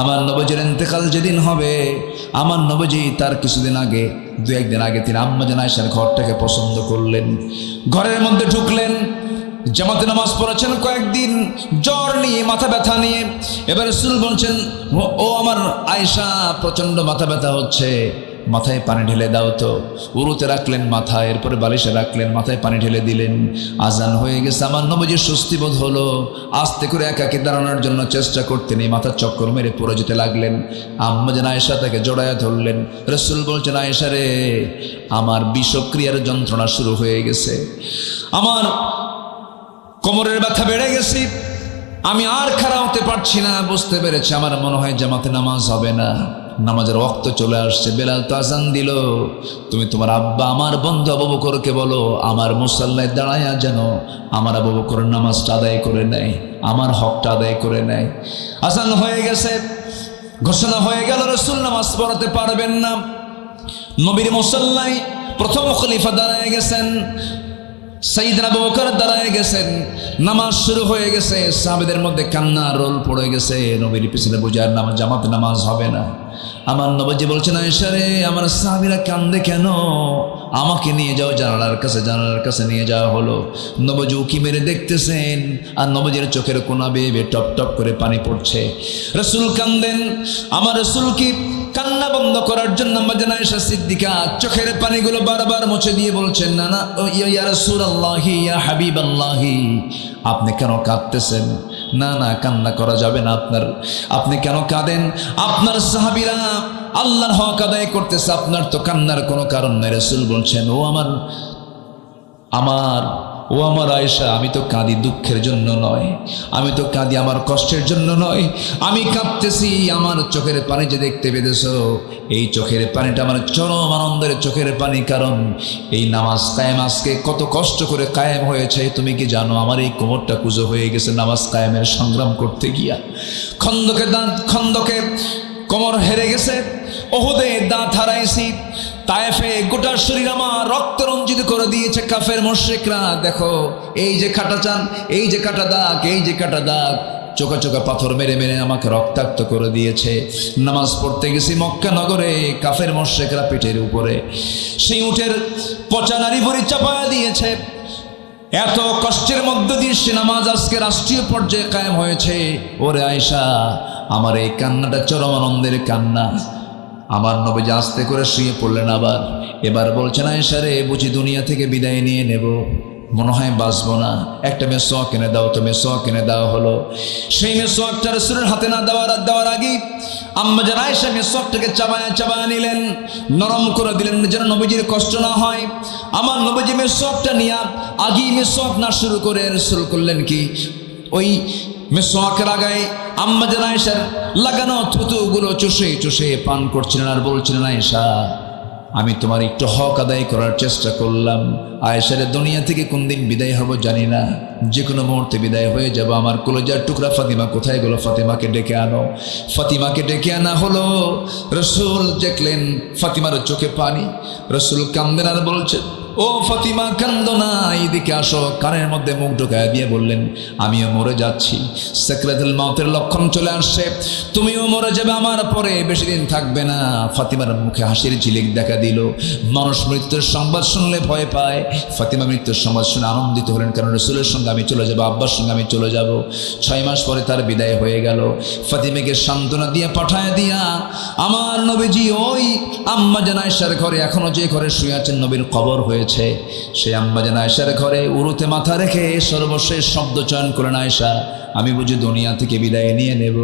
আমার নবীজির ইন্তেকাল যেদিন হবে, আমার নবীজি তার কিছুদিন আগে, 2-1 দিন আগে তিনি আম্মা জান আয়েশার ঘরটাকে পছন্দ করলেন। ঘরের মধ্যে ঢুকলেন, জামাতে নামাজ পড়েছেন কয়েকদিন, জ্বর নিয়ে, মাথা ব্যথা নিয়ে। এবার রাসূল বলছেন, ও আমার আয়েশা, প্রচণ্ড মাথা ব্যথা হচ্ছে, মাথায় পানি ঢেলে দাও তো। উরুতে রাখলেন মাথা, এরপরে বালিশে রাখলেন, মাথায় পানি ঢেলে দিলেন। আজান হয়ে গেছে। আমার নবীজির স্বস্তি বোধ হলো, আস্তে করে একাকি দাঁড়ানোর জন্য চেষ্টা করতেন, এই মাথার চক্কর মেরে পড়ে যেতে লাগলেন। আম্মা জান আয়েশা তাকে জড়ায়া ধরলেন। রাসূল বলছেন, আয়েশা রে, আমার বিষক্রিয়ার যন্ত্রণা শুরু হয়ে গেছে, আমার কোমরের ব্যথা বেড়ে গেছে, আমি আর খাড়া হতে পারছি না। বুঝতে পেরেছি আমার মনে হয় জামাতে নামাজ হবে না, নামাজের ওয়াক্ত চলে আসছে। বেলাল তো আজান দিল, তুমি তোমার আব্বা আমার বন্ধু আবু বকরকে বলো আমার মুসাল্লায় দাঁড়ায়া যেন আমার আবু বকরের নামাজটা আদায় করে নেয়, আমার হকটা আদায় করে নেয়। আজান হয়ে গেছে, ঘোষণা হয়ে গেল রাসূল নামাজ পড়াতে পারবেন না। নবীর মুসাল্লায় প্রথম খলিফা দাঁড়ায় গেছেন, সাইয়েদনা আবু বকর দাঁড়ায় গেছেন, নামাজ শুরু হয়ে গেছে। সাহাবীদের মধ্যে কান্নার রোল পড়ে গেছে, নবীর পিছনে বুঝার নামাজ, জামাতে নামাজ হবে না। আমার নবীজি বলছেন, আয়েশা রে, আমার সাহাবীরা কান্দে কেন? আমাকে নিয়ে যাও জানালার কাছে নিয়ে যাওয়া হলো। নবীজি উকি মেরে দেখতেছেন, আর নবীজির চোখের কোনা বেয়ে টপ টপ করে পানি পড়ছে। রাসূল কান্দেন। আমার রাসূল কি কান্না বন্ধ করার জন্য আম্মা আয়েশা সিদ্দিকা চোখের পানিগুলো বারবার মুছে দিয়ে বলছেন, না না ইয়া রাসূলুল্লাহি, ইয়া হাবিবাল্লাহি, আপনি কেন কাঁদতেছেন? না না, কান্না করা যাবে না আপনার, আপনি কেন কাঁদেন? আপনার সাহাবীরা আল্লাহর হক আদায় করতেছে, আপনার তো কান্নার কোনো কারণ নেই। রাসূল বলছেন, ও আমার আয়েশা, আমি তো কাঁদি দুঃখের জন্য নয়, আমি তো কাঁদি আমার কষ্টের জন্য নয়, আমি কাঁদতেছি আমার চোখের পানি যে দেখতে পেতেছ, এই চোখের পানিটা আমার চরম আনন্দের চোখের পানি। কারণ এই নামাজ কায়েম আজকে কত কষ্ট করে কায়েম হয়েছে তুমি কি জানো? আমার এই কোমরটা কুঁজো হয়ে গেছে নামাজ কায়েমের সংগ্রাম করতে গিয়া। খন্দকে কোমর হেরে গেছে, ওহুদে দাঁত হারাইছি, তায়েফে গোটা শরীর আমার রক্ত রঞ্জিত করে দিয়েছে কাফের মুশরিকরা। দেখো এই যে কাটা এই যে কাটা দাগ, চোখা চোখা পাথর মেরে মেরে আমাকে রক্তাক্ত করে দিয়েছে। নামাজ পড়তে গেছি মক্কা নগরে, কাফের মুশরিকরা পিঠের উপরে সেই উটের পচা নারী ভরি চাপায়া দিয়েছে। এত কষ্টের মধ্য দিয়ে সে নামাজ আজকে রাষ্ট্রীয় পর্যায়ে কায়েম হয়েছে। ওরে আয়েশা, আমার এই কান্নাটা চরম আনন্দের কান্না। আমার নবী আস্তে করে শুয়ে পড়লেন। এবার বলছেন, আয়েশা রে, বুঝি দুনিয়া থেকে বিদায় নিয়ে নেব, মনে হয় বাঁচবো না, একটা মেসওয়াক কিনে দাও। তো মেসওয়াক কিনে দেওয়া হলো। সেই মেসওয়াকটা রাসূলের হাতে না দেওয়ার আগেই আম্মা জান আয়েশা মেসওয়াকটাকে চাবায়া নিলেন, নরম করে দিলেন যেন নবীজির কষ্ট না হয়। আমার নবীজি মেসওয়াকটা নিয়ে আগেই মেসওয়াক না শুরু করে রাসূল করলেন কি, ওই মেসওয়াকের আগায় আম্মা জান আয়েশার লাগানো থুতুগুলো চুষে পান করছিলেন আর বলছিলেন, আয়েশা, আমি তোমার একটু হক আদায় করার চেষ্টা করলাম। আয়েশার দুনিয়া থেকে কোন দিন বিদায় হব জানি না, যে কোনো মুহূর্তে বিদায় হয়ে যাব। আমার কলিজার টুকরা ফাতিমা কোথায় গেল? ফাতিমাকে ডেকে আনো। ফাতিমাকে ডেকে আনা হলো। রাসূল দেখলেন ফাতিমার চোখে পানি। রাসূল কান্দেন আর বলছেন, ও ফাতিমা, কান্দো না, এইদিকে আসো। কানের মধ্যে মুখ ঢোকায় দিয়ে বললেন, আমিও মরে যাচ্ছি, সাকরাতুল মউতের লক্ষণ চলে আসছে, তুমিও মরে যাবে আমার পরে, বেশি দিন থাকবে না। ফাতিমার মুখে হাসির ঝিলিক দেখা দিল। মানুষ মৃত্যুর সংবাদ শুনলে ভয় পায়, ফাতিমা মৃত্যুর সংবাদ শুনে আনন্দিত হলেন, কারণ রাসূলের সঙ্গে আমি চলে যাব, আব্বার সঙ্গে আমি চলে যাব। 6 মাস পরে তার বিদায় হয়ে গেল। ফাতিমাকে সান্ত্বনা দিয়ে পাঠায় দিয়া আমার নবীজি ওই আম্মা জান আয়েশার ঘরে, এখনো যে ঘরে শুয়ে আছেন নবীর কবর হয়েছে, সেই আম্মা জান আয়েশার ঘরে উরুতে মাথা রেখে সর্বশেষ শব্দ চয়ন করেন, আয়েশা, আমি বুঝি দুনিয়া থেকে বিদায় নিয়ে নেব।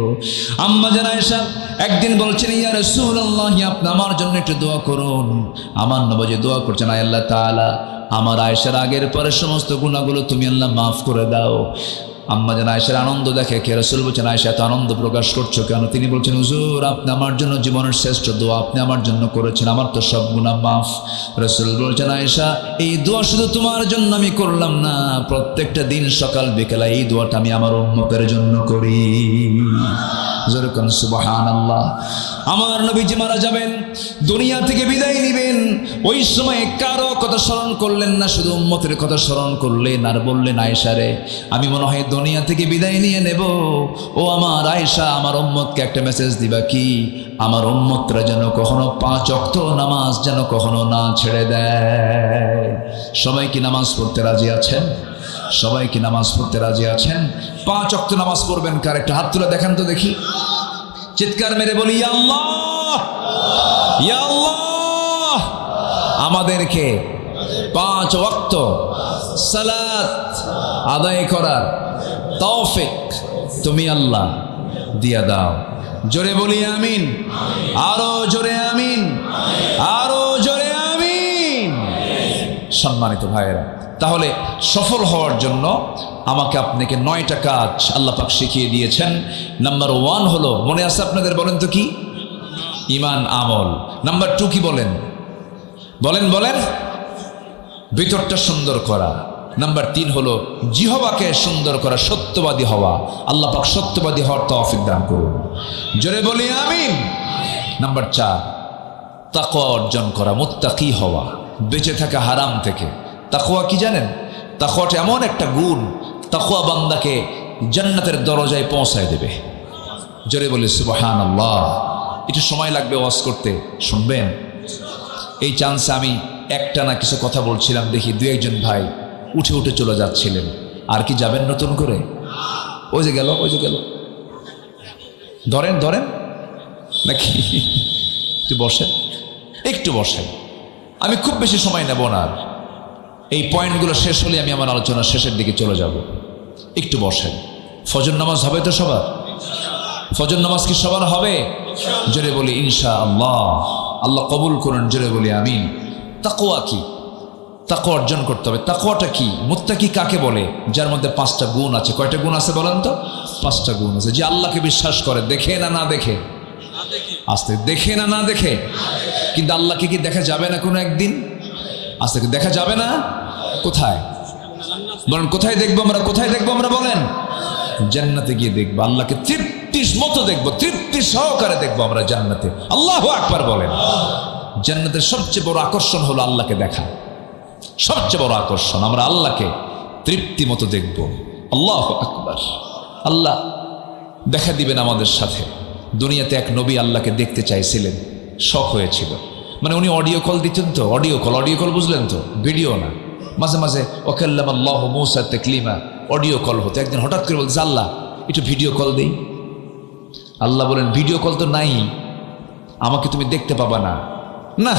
আম্মা জান আয়েশা একদিন বলছেন, ইয়া রাসূলুল্লাহ, আপনি আমার জন্য একটু দোয়া করুন। আমার নবীজি দোয়া করছেন, আয় আল্লাহ তাআলা, আমার আয়েশার আগের পরের সমস্ত গুনাহগুলো তুমি আল্লাহ মাফ করে দাও। আম্মা জান আয়েশার আনন্দ দেখে কে রাসূল বলছেন, আয়েশা এত আনন্দ প্রকাশ করছো কেন? তিনি বলছেন, হুজুর, আপনি আমার জন্য জীবনের শ্রেষ্ঠ দোয়া আপনি আমার জন্য করেছেন, আমার তো সব গুনাহ মাফ। রাসূল বলছেন, আয়েশা, এই দোয়া শুধু তোমার জন্য আমি করলাম না, প্রত্যেকটা দিন সকাল বিকেলে এই দোয়াটা আমি আমার উম্মতের জন্য করি। যেরকম সুবহানাল্লাহ। আমার নবীজি মারা যাবেন, দুনিয়া থেকে বিদায় নেবেন, ওই সময় কারো কথা স্মরণ করলেন না, শুধু উম্মতের কথা স্মরণ করলেন আর বললেন, আয়েশা রে, আমি মনে হয় দুনিয়া থেকে বিদায় নিয়ে নেব। ও আমার আয়েশা, আমার উম্মতকে একটা মেসেজ দিবা কি? আমার উম্মতরা যেন কখনো 5 ওয়াক্ত নামাজ যেন কখনো না ছেড়ে দেয়। সবাই কি নামাজ পড়তে রাজি আছেন? সবাই কি নামাজ পড়তে রাজি আছেন? 5 ওয়াক্ত নামাজ পড়বেন কার? একটা হাত তুলে দেখান তো দেখি। চিৎকার মেরে বলি, ইয়া আল্লাহ, ইয়া আল্লাহ, আমাদেরকে 5 ওয়াক্ত সালাত আদায় করার তৌফিক তুমি আল্লাহ দিয়া দাও। জোরে বলি আমিন, আরো জোরে আমিন, আরো জোরে আমিন। সম্মানিত ভাইয়েরা, তাহলে সফল হওয়ার জন্য আমাকে আপনাকে 9টা কাজ আল্লাহ পাক শিখিয়ে দিয়েছেন। নাম্বার 1 হলো, মনে আছে আপনাদের? বলেন তো কি? ঈমান, আমল। নাম্বার 2 কি বলেন? বলেন ভিতরটা সুন্দর করা। নাম্বার 3 হলো জিহ্বাকে সুন্দর করা, সত্যবাদী হওয়া। আল্লাহ পাক সত্যবাদী হওয়ার তৌফিক দান করুন। জোরে বলি আমিন। নাম্বার 4 তাকওয়া অর্জন করা, মুত্তাকি হওয়া, বেঁচে থাকা হারাম থেকে। তাকওয়া কি জানেন? তাকওয়াটা এমন একটা গুণ, তাকওয়া বান্দাকে জান্নাতের দরজায় পৌঁছায় দেবে। জোরে বলি সুবহানাল্লাহ। একটু সময় লাগবে ওয়াজ করতে, শুনবেন? এই চান্সে আমি একটা না কিছু কথা বলছিলাম, দেখি দু একজন ভাই উঠে উঠে চলে যাচ্ছিলেন। আর কি যাবেন নতুন করে? ওই যে গেল, ওই যে গেল, ধরেন ধরেন নাকি? একটু বসেন, একটু বসেন, আমি খুব বেশি সময় নেব না। আর এই পয়েন্টগুলো শেষ হলে আমি আমার আলোচনার শেষের দিকে চলে যাব। একটু বসেন। ফজর নামাজ হবে তো সবার? ফজর নামাজ কি সবার হবে? জোরে বলি ইনশাআল্লাহ। আল্লাহ কবুল করুন, জোরে বলি আমিন। তাকওয়া কি? তাকওয়া অর্জন করতে হবে। তাকওয়াটা কি? মুত্তাকি কাকে বলে? যার মধ্যে 5টা গুণ আছে। কয়টা গুণ আছে বলেন তো? 5টা গুণ আছে। যে আল্লাহকে বিশ্বাস করে, দেখে না না দেখে? আস্তে, দেখে না না দেখে? কিন্তু আল্লাহকে কি দেখা যাবে না কোনো একদিন? আস্তে, দেখা যাবে না? কোথায় বলেন? কোথায় দেখবো আমরা? কোথায় দেখবো আমরা বলেন? জান্নাতে গিয়ে দেখবো আল্লাহকে, তৃপ্তির মতো দেখবো, তৃপ্তি সহকারে দেখবো আমরা জান্নাতে। আল্লাহু আকবার বলেন। জান্নাতের সবচেয়ে বড় আকর্ষণ হলো আল্লাহকে দেখা। সবচেয়ে বড় আকর্ষণ, আমরা আল্লাহকে তৃপ্তি মতো দেখবো। আল্লাহু আকবার। আল্লাহ দেখা দিবেন আমাদের সাথে। দুনিয়াতে এক নবী আল্লাহকে দেখতে চাইছিলেন, শখ হয়েছিল। মানে উনি অডিও কল দিতেন তো, অডিও কল বুঝলেন তো, ভিডিও না। মাঝে মাঝে ওয়াকাল্লামা আল্লাহু মূসা তাকলিমা, অডিও কল হতো। একদিন হঠাৎ করে বলছে, আল্লাহ একটু ভিডিও কল দেই। আল্লাহ বলেন, ভিডিও কল তো নাই, আমাকে তুমি দেখতে পাবা না। না,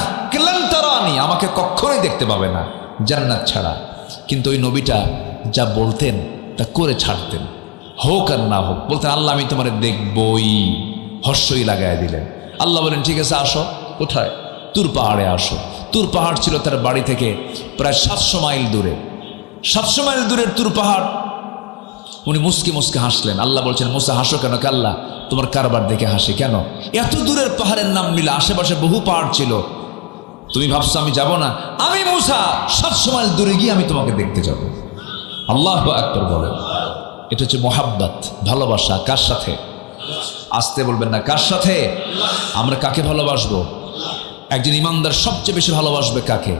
লান তারানি, আমাকে কখনোই দেখতে পাবে না জান্নাত ছাড়া। কিন্তু ওই নবীটা যা বলতেন তা করে ছাড়তেন, হোক আর না হোক। বলতেন, আল্লাহ আমি তোমারে দেখবই। হর্ষই লাগাই দিলেন। আল্লাহ বলেন, ঠিক আছে আসো। কোথায়? তুর পাহাড়ে আসো। তুর পাহাড় ছিল তার বাড়ি থেকে প্রায় 700 মাইল দূরে। 700 মাইল দূরের তুর পাহাড়। উনি মুসকে মুসকে হাসলেন। আল্লাহ বলছেন, মুসা হাসো কেন? আল্লাহ তোমার কারবার দেখে হাসি কেন? এত দূরের পাহাড়ের নাম নিলে, আশেপাশে বহু পাহাড় ছিল, তুমি ভাবছো আমি যাব না? আমি মুসা 700 মাইল দূরে গিয়ে আমি তোমাকে দেখতে যাব। আল্লাহু আকবার বলেন। এটা হচ্ছে মোহাব্বত, ভালোবাসা। কার সাথে? আসতে বলবেন না, কার সাথে? আমরা কাকে ভালোবাসবো? একজন ইমানদার সবচেয়ে বেশি ভালোবাসবে কাকে?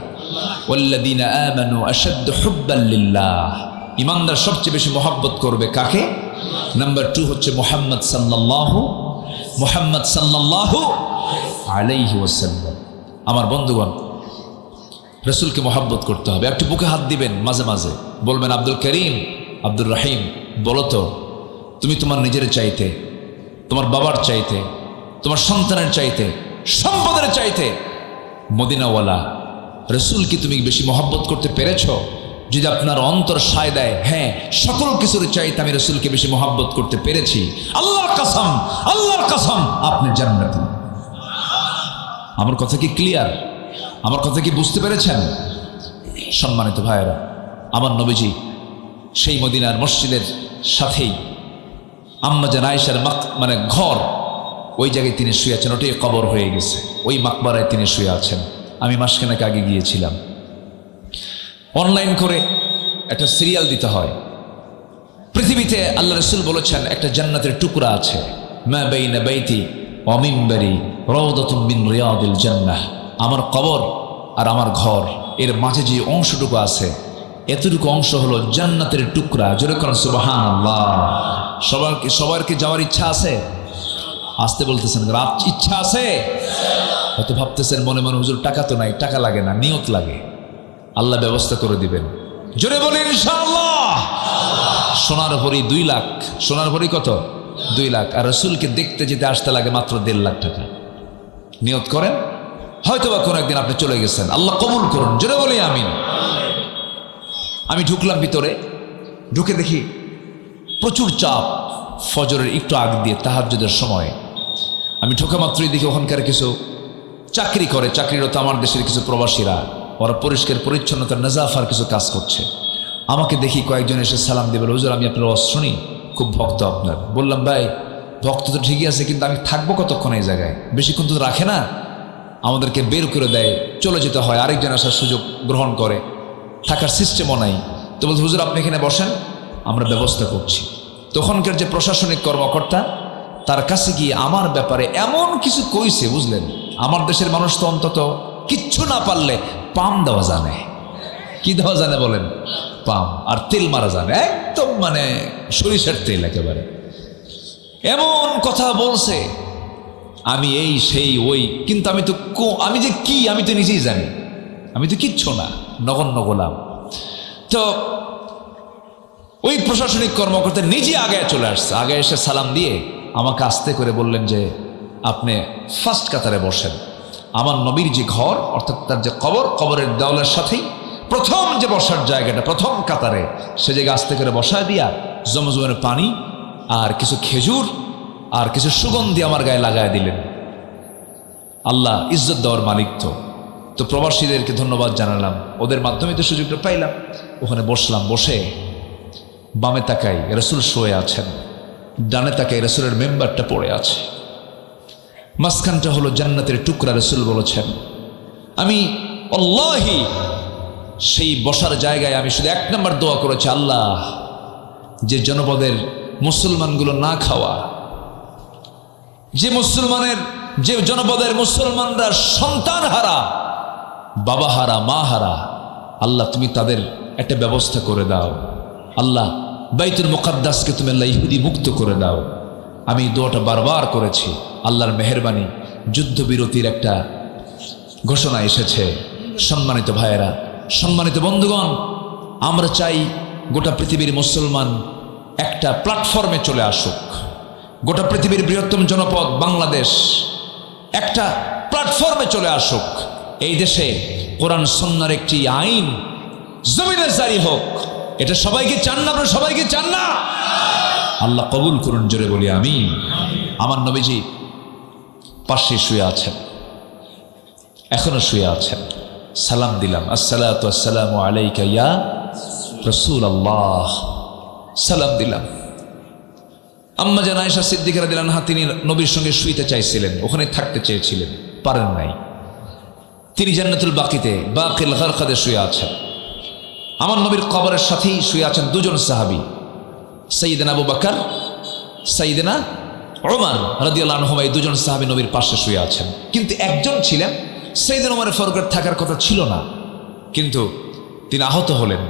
ওয়াল্লাযীনা আমানু আশাদ্দু হুব্বান লিল্লাহ। ইমানদার সবচেয়ে বেশি মোহাব্বত করবে কাকে? নাম্বার 2 হচ্ছে মুহাম্মদ সাল্লাল্লাহু আলাইহি ওয়াসাল্লাম। আমার বন্ধুগণ, রাসূলকে মোহাব্বত করতে হবে। একটু বুকে হাত দিবেন, মাঝে মাঝে বলবেন, আব্দুল করিম, আব্দুর রহিম, বলো তো, তুমি তোমার নিজের চাইতে, তোমার বাবার চাইতে, তোমার সন্তানের চাইতে, সম্পদের চাইতে মদিনাওয়ালা রাসূলকে তুমি বেশি মহব্বত করতে পেরেছ? যদি আপনার অন্তর সায় দেয়, হ্যাঁ, সকল কিছুর চাইতে আমি রাসূলকে বেশি মহব্বত করতে পেরেছি, আল্লাহর কসম, আল্লাহর কসম, আপনি জান্নাতি। আমার কথা কি ক্লিয়ার? আমার কথা কি বুঝতে পেরেছেন? সম্মানিত ভাইয়েরা, আমার নবীজি সেই মদিনার মসজিদের সাথেই আম্মা জান আয়েশার মানে ঘর, ওই জায়গায় তিনি শুয়ে আছেন। ওটাই কবর হয়ে গেছে, ওই মাকবারায় তিনি শুয়ে আছেন। আমি মাসখানেক আগে গিয়েছিলাম। অনলাইন করে একটা সিরিয়াল দিতে হয়। পৃথিবীতে আল্লাহ রাসূল বলেছেন একটা জান্নাতের টুকরা আছে, মা বাইনা বাইতি ওয়া মিনবারি রাউদাতুম মিন রিয়াদিল জান্নাহ। আমার কবর আর আমার ঘর এর মাঝে যে অংশটুকু আছে, এতটুকু অংশ হলো জান্নাতের টুকরা। জোরে করেন সুবহানাল্লাহ। সবার কি যাওয়ার ইচ্ছা আছে? আসতে বলতেছেন, ইচ্ছা আছে? হয়তো ভাবতেছেন মনে মনে, হুজুর টাকা তো নাই। টাকা লাগে না, নিয়ত লাগে। আল্লাহ ব্যবস্থা করে দিবেন। জোরে বলেন ইনশাআল্লাহ। সোনার ভরি 2 লাখ। সোনার ভরি কত? 2 লাখ। আর রাসূলকে দেখতে যেতে আসতে লাগে মাত্র 1.5 লাখ টাকা। নিয়ত করেন, হয়তোবা কোনো একদিন আপনি চলে গেছেন। আল্লাহ কবুল করুন। জোরে বলি আমিন। আমি ঢুকলাম ভিতরে, ঢুকে দেখি প্রচুর চাপ। ফজরের একটু আগ দিয়ে তাহাজ্জুদের সময় আমি ঢোকা মাত্রই দেখি ওখানকার কিছু চাকরি করে, চাকরিরত আমার দেশের কিছু প্রবাসীরা, ওরা পরিষ্কার পরিচ্ছন্নতার নাজাফার কিছু কাজ করছে। আমাকে দেখি কয়েকজন এসে সালাম দিয়ে বলে, হুজুর আমি আপনার ওয়াজ শুনি, খুব ভক্ত আপনার। বললাম, ভাই ভক্ত তো ঠিকই আছে, কিন্তু আমি থাকবো কতক্ষণ এই জায়গায়? বেশিক্ষণ তো রাখে না, আমাদেরকে বের করে দেয়, চলে যেতে হয়, আরেকজন আসার সুযোগ গ্রহণ করে, থাকার সিস্টেমও নাই। তো বলতে, হুজুর আপনি এখানে বসেন, আমরা ব্যবস্থা করছি। তখনকার যে প্রশাসনিক কর্মকর্তা, তার কাছে গিয়ে আমার ব্যাপারে এমন কিছু কইছে, বুঝলেন? আমার দেশের মানুষ তো অন্তত কিচ্ছু না পারলে পাম দেওয়া জানে। কি দেওয়া জানে বলেন? পাম। আর তেল মারা জানে, একদম মানে সরিষার তেল একেবারে। এমন কথা বলছে, আমি এই সেই ওই, কিন্তু আমি যে কি আমি তো নিজেই জানি, আমি তো কিচ্ছু না, নগণ্য গোলাম। তো ওই প্রশাসনিক কর্মকর্তা নিজে আগে চলে আসছে, আগে এসে সালাম দিয়ে আমাকে আস্তে করে বললেন যে আপনি ফার্স্ট কাতারে বসেন। আমার নবীর যে ঘর, অর্থাৎ তার যে কবরের দেওয়ালের সাথেই প্রথম যে বসার জায়গাটা, প্রথম কাতারে, সে জায়গায় আস্তে করে বসায় দিয়া জমজমের পানি আর কিছু খেজুর আর কিছু সুগন্ধি আমার গায়ে লাগায় দিলেন। আল্লাহ ইজ্জত দেওয়ার মালিক। তো প্রবাসীদেরকে ধন্যবাদ জানালাম, ওদের মাধ্যমে তো সুযোগটা পাইলাম। ওখানে বসলাম, বসে বামে তাকাই রাসূল শুয়ে আছেন, ডানে তাকাই রাসূলের মেম্বারটা পড়ে আছে, মাঝখানটা হলো জান্নাতের টুকরা। রাসূল বলেছেন, আমি আল্লাহি সেই বসার জায়গায় আমি শুধু এক নম্বর দোয়া করেছি, আল্লাহ যে জনপদের মুসলমানগুলো না খাওয়া, যে জনপদের মুসলমানরা সন্তান হারা, বাবা হারা, মা হারা, আল্লাহ তুমি তাদের একটা ব্যবস্থা করে দাও। আল্লাহ বাইতুল মুকাদ্দাসকে তুমি আল্লাহ ইহুদি মুক্ত করে দাও। আমি দোয়াটা বারবার করেছি। আল্লাহর মেহেরবানি, যুদ্ধবিরতির একটা ঘোষণা এসেছে। সম্মানিত ভাইয়েরা, সম্মানিত বন্ধুগণ, আমরা চাই গোটা পৃথিবীর মুসলমান একটা প্ল্যাটফর্মে চলে আসুক। গোটা পৃথিবীর বৃহত্তম জনপদ বাংলাদেশ একটা প্ল্যাটফর্মে চলে আসুক। এই দেশে কোরআন সুন্নাহর একটি আইন জমিনে জারি হোক। এটা সবাইকে চান না? আপনারা সবাইকে চান না? আল্লাহ কবুল করুন, জোরে বলি আমিন। আমার নবীজি পাশে শুয়ে আছেন, এখনো শুয়ে আছেন। সালাম দিলাম, আসসালাতু আসসালামু আলাইকা ইয়া রাসূলুল্লাহ। সালাম দিলাম। আম্মা জান আয়েশা সিদ্দিকা রাদিয়াল্লাহু আনহা তিনি নবীর সঙ্গে শুইতে চাইছিলেন, ওখানে থাকতে চেয়েছিলেন, পারেন নাই। তিনি জান্নাতুল বাকিতে বাকিল গারকাদে শুয়ে আছেন। আমার নবীর কবরের সাথেই শুয়ে আছেন দুজন সাহাবী, সাইয়েদনা আবু বকর, সাইয়েদনা ওমর রাদিয়াল্লাহু আনহু। এই দুজন সাহাবী নবীর পাশে শুয়ে আছেন। কিন্তু একজন ছিলেন সাইয়েদনা ওমর ফারুকের থাকার কথা ছিল না, কিন্তু তিনি আহত হলেন।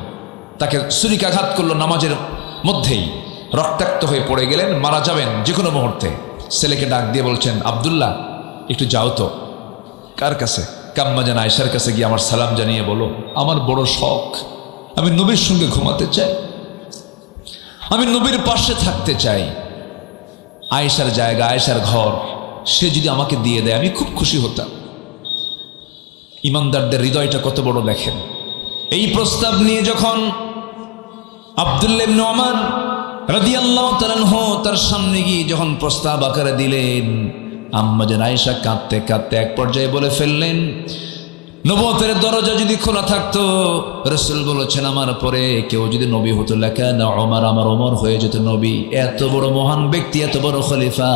তাকে ছুরিকাঘাত করলো নামাজের মধ্যেই, রক্তাক্ত হয়ে পড়ে গেলেন, মারা যাবেন যে কোনো মুহূর্তে। ছেলেকে ডাক দিয়ে বলছেন, আব্দুল্লাহ একটু যাও তো। কার কাছে? আম্মা জান আয়েশার কাছে গিয়ে আমার সালাম জানিয়ে বলো, আমার বড় শখ, আমি নবীর সঙ্গে ঘুমাতে চাই, আমি নবীর পাশে থাকতে চাই। আয়েশার জায়গা, আয়েশার ঘর সে যদি আমাকে দিয়ে দেয় আমি খুব খুশি হতাম। ইমানদারদের হৃদয়টা কত বড় দেখেন। এই প্রস্তাব নিয়ে যখন আব্দুল্লাহ ইবনে ওমর রাদিয়াল্লাহু তাআলা আনহু তার সামনে গিয়ে যখন প্রস্তাব আকারে দিলেন, আম্মা জান আয়েশা কাঁদতে কাঁদতে এক পর্যায়ে বলে ফেললেন, নবুয়তের দরজা যদি খোলা থাকতো, রাসূল বলেছেন আমার পরে কেউ যদি নবী হতো, লাকানা ওমর, আমার ওমর হয়ে যেত নবী। এত বড় মহান ব্যক্তি, এত বড় খলিফা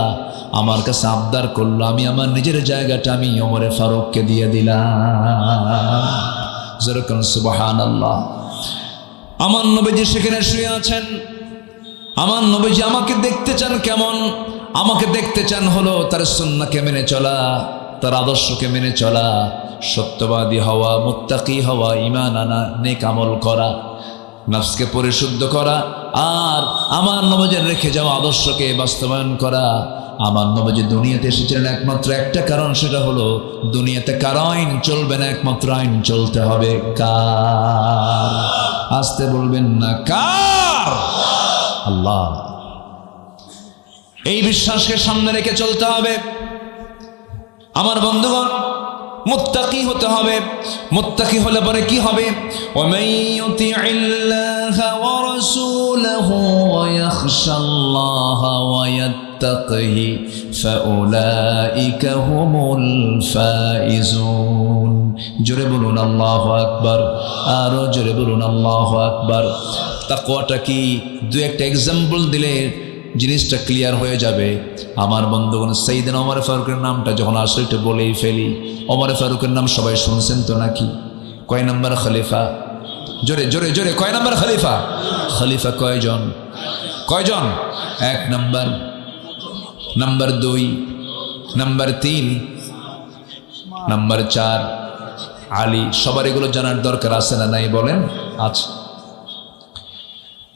আমার কাছে আবদার করলো, আমি আমার নিজের জায়গাটা আমি ওমরে ফারুককে দিয়ে দিলাম। যেরকম সুবহানাল্লাহ। আমার নবীজি সেখানে শুয়ে আছেন। আমার নবীজি আমাকে দেখতে চান কেমন? আমাকে দেখতে চান হলো তার সুন্নাহকে মেনে চলা, তার আদর্শকে মেনে চলা, সত্যবাদী হওয়া, মুত্তাকি হওয়া, ঈমান আনা, নেক আমল করা, নফসকে পরিশুদ্ধ করা, আর আমার নবীজির রেখে যাওয়া আদর্শকে বাস্তবায়ন করা। আমার নবীজি দুনিয়াতে এসেছিলেন একমাত্র একটা কারণ, সেটা হলো দুনিয়াতে কার আইন চলবে না, একমাত্র আইন চলতে হবে কার? আসতে বলবেন না, কার? আল্লাহ। এই বিশ্বাসকে সামনে রেখে চলতে হবে। আমার বন্ধুগণ, মুত্তাকি হতে হবে। মুত্তাকি হলে পরে কি হবে? ওয়ামান ইউতিইল্লাহা ওয়া রাসূলাহু ওয়া ইয়াখশাল্লাহা ওয়া ইয়াত্তাকিহি ফাউলাইকা হুমুল ফাইজুন। জোরে বলুন আল্লাহু আকবার, আরো জোরে বলুন আল্লাহু আকবার। তাকওয়াটা কি? দু একটা এক্সাম্পল দিলে জিনিসটা ক্লিয়ার হয়ে যাবে। আমার বন্ধুগণ, সাইয়েদনা ওমর ফারুকের নামটা যখন আসলে একটু বলেই ফেলি। ওমর ফারুকের নাম সবাই শুনছেন তো নাকি? কয় নাম্বার খলিফা? জোরে জোরে জোরে, কয় নাম্বার খলিফা? খলিফা কয়জন? কয়জন? 1 number, number 2, number 3, number 4 Ali. সবার এগুলো জানার দরকার আছে না নাই বলেন? আচ্ছা।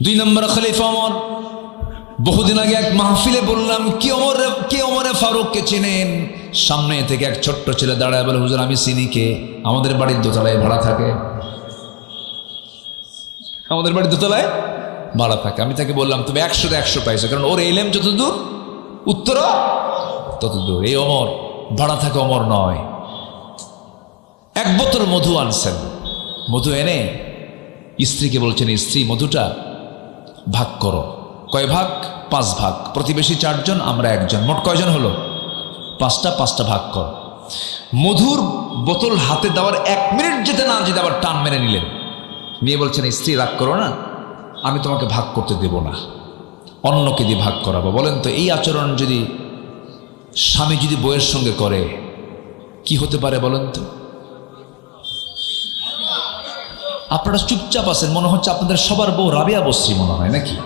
2 নম্বর খলিফা ওমর, বহুদিন আগে এক মাহফিলে বললাম, কে ওমরে ফারুককে চিনেন? সামনে থেকে এক ছোট্ট ছেলে দাঁড়ায় বলে, হুজুর আমি চিনি। কে? আমাদের বাড়ির দোতলায় ভাড়া থাকে। আমাদের বাড়ির দোতলায় ভাড়া থাকে। আমি তাকে বললাম, তুমি 100 100 পাইছো, কারণ ওর এলেম যতদূর উত্তর ততদূর। এই ওমর ভাড়া থাকে ওমর নয়। 1 বোতল মধু আনছেন। মধু এনে স্ত্রীকে বলছেন, স্ত্রী মধুটা ভাগ করো। কয় ভাগ? 5 ভাগ। প্রতিবেশী 4 জন, আমরা 1 জন, মোট কয়জন হলো? 5টা ভাগ কর। মধুর বোতল হাতে দেওয়ার 1 মিনিট যেতে না যেতে আবার টান মেরে নিলেন। নিয়ে বলছেন, স্ত্রী রাগ করো না, আমি তোমাকে ভাগ করতে দেব না, অন্যকে দিয়ে ভাগ করাবো। বলেন তো এই আচরণ যদি স্বামী যদি বউয়ের সঙ্গে করে কি হতে পারে বলেন তো? আপনারা চুপচাপ আছেন, মনে হচ্ছে আপনাদের সবার বউ রাবিয়া বসরি মনে হয় নাকি?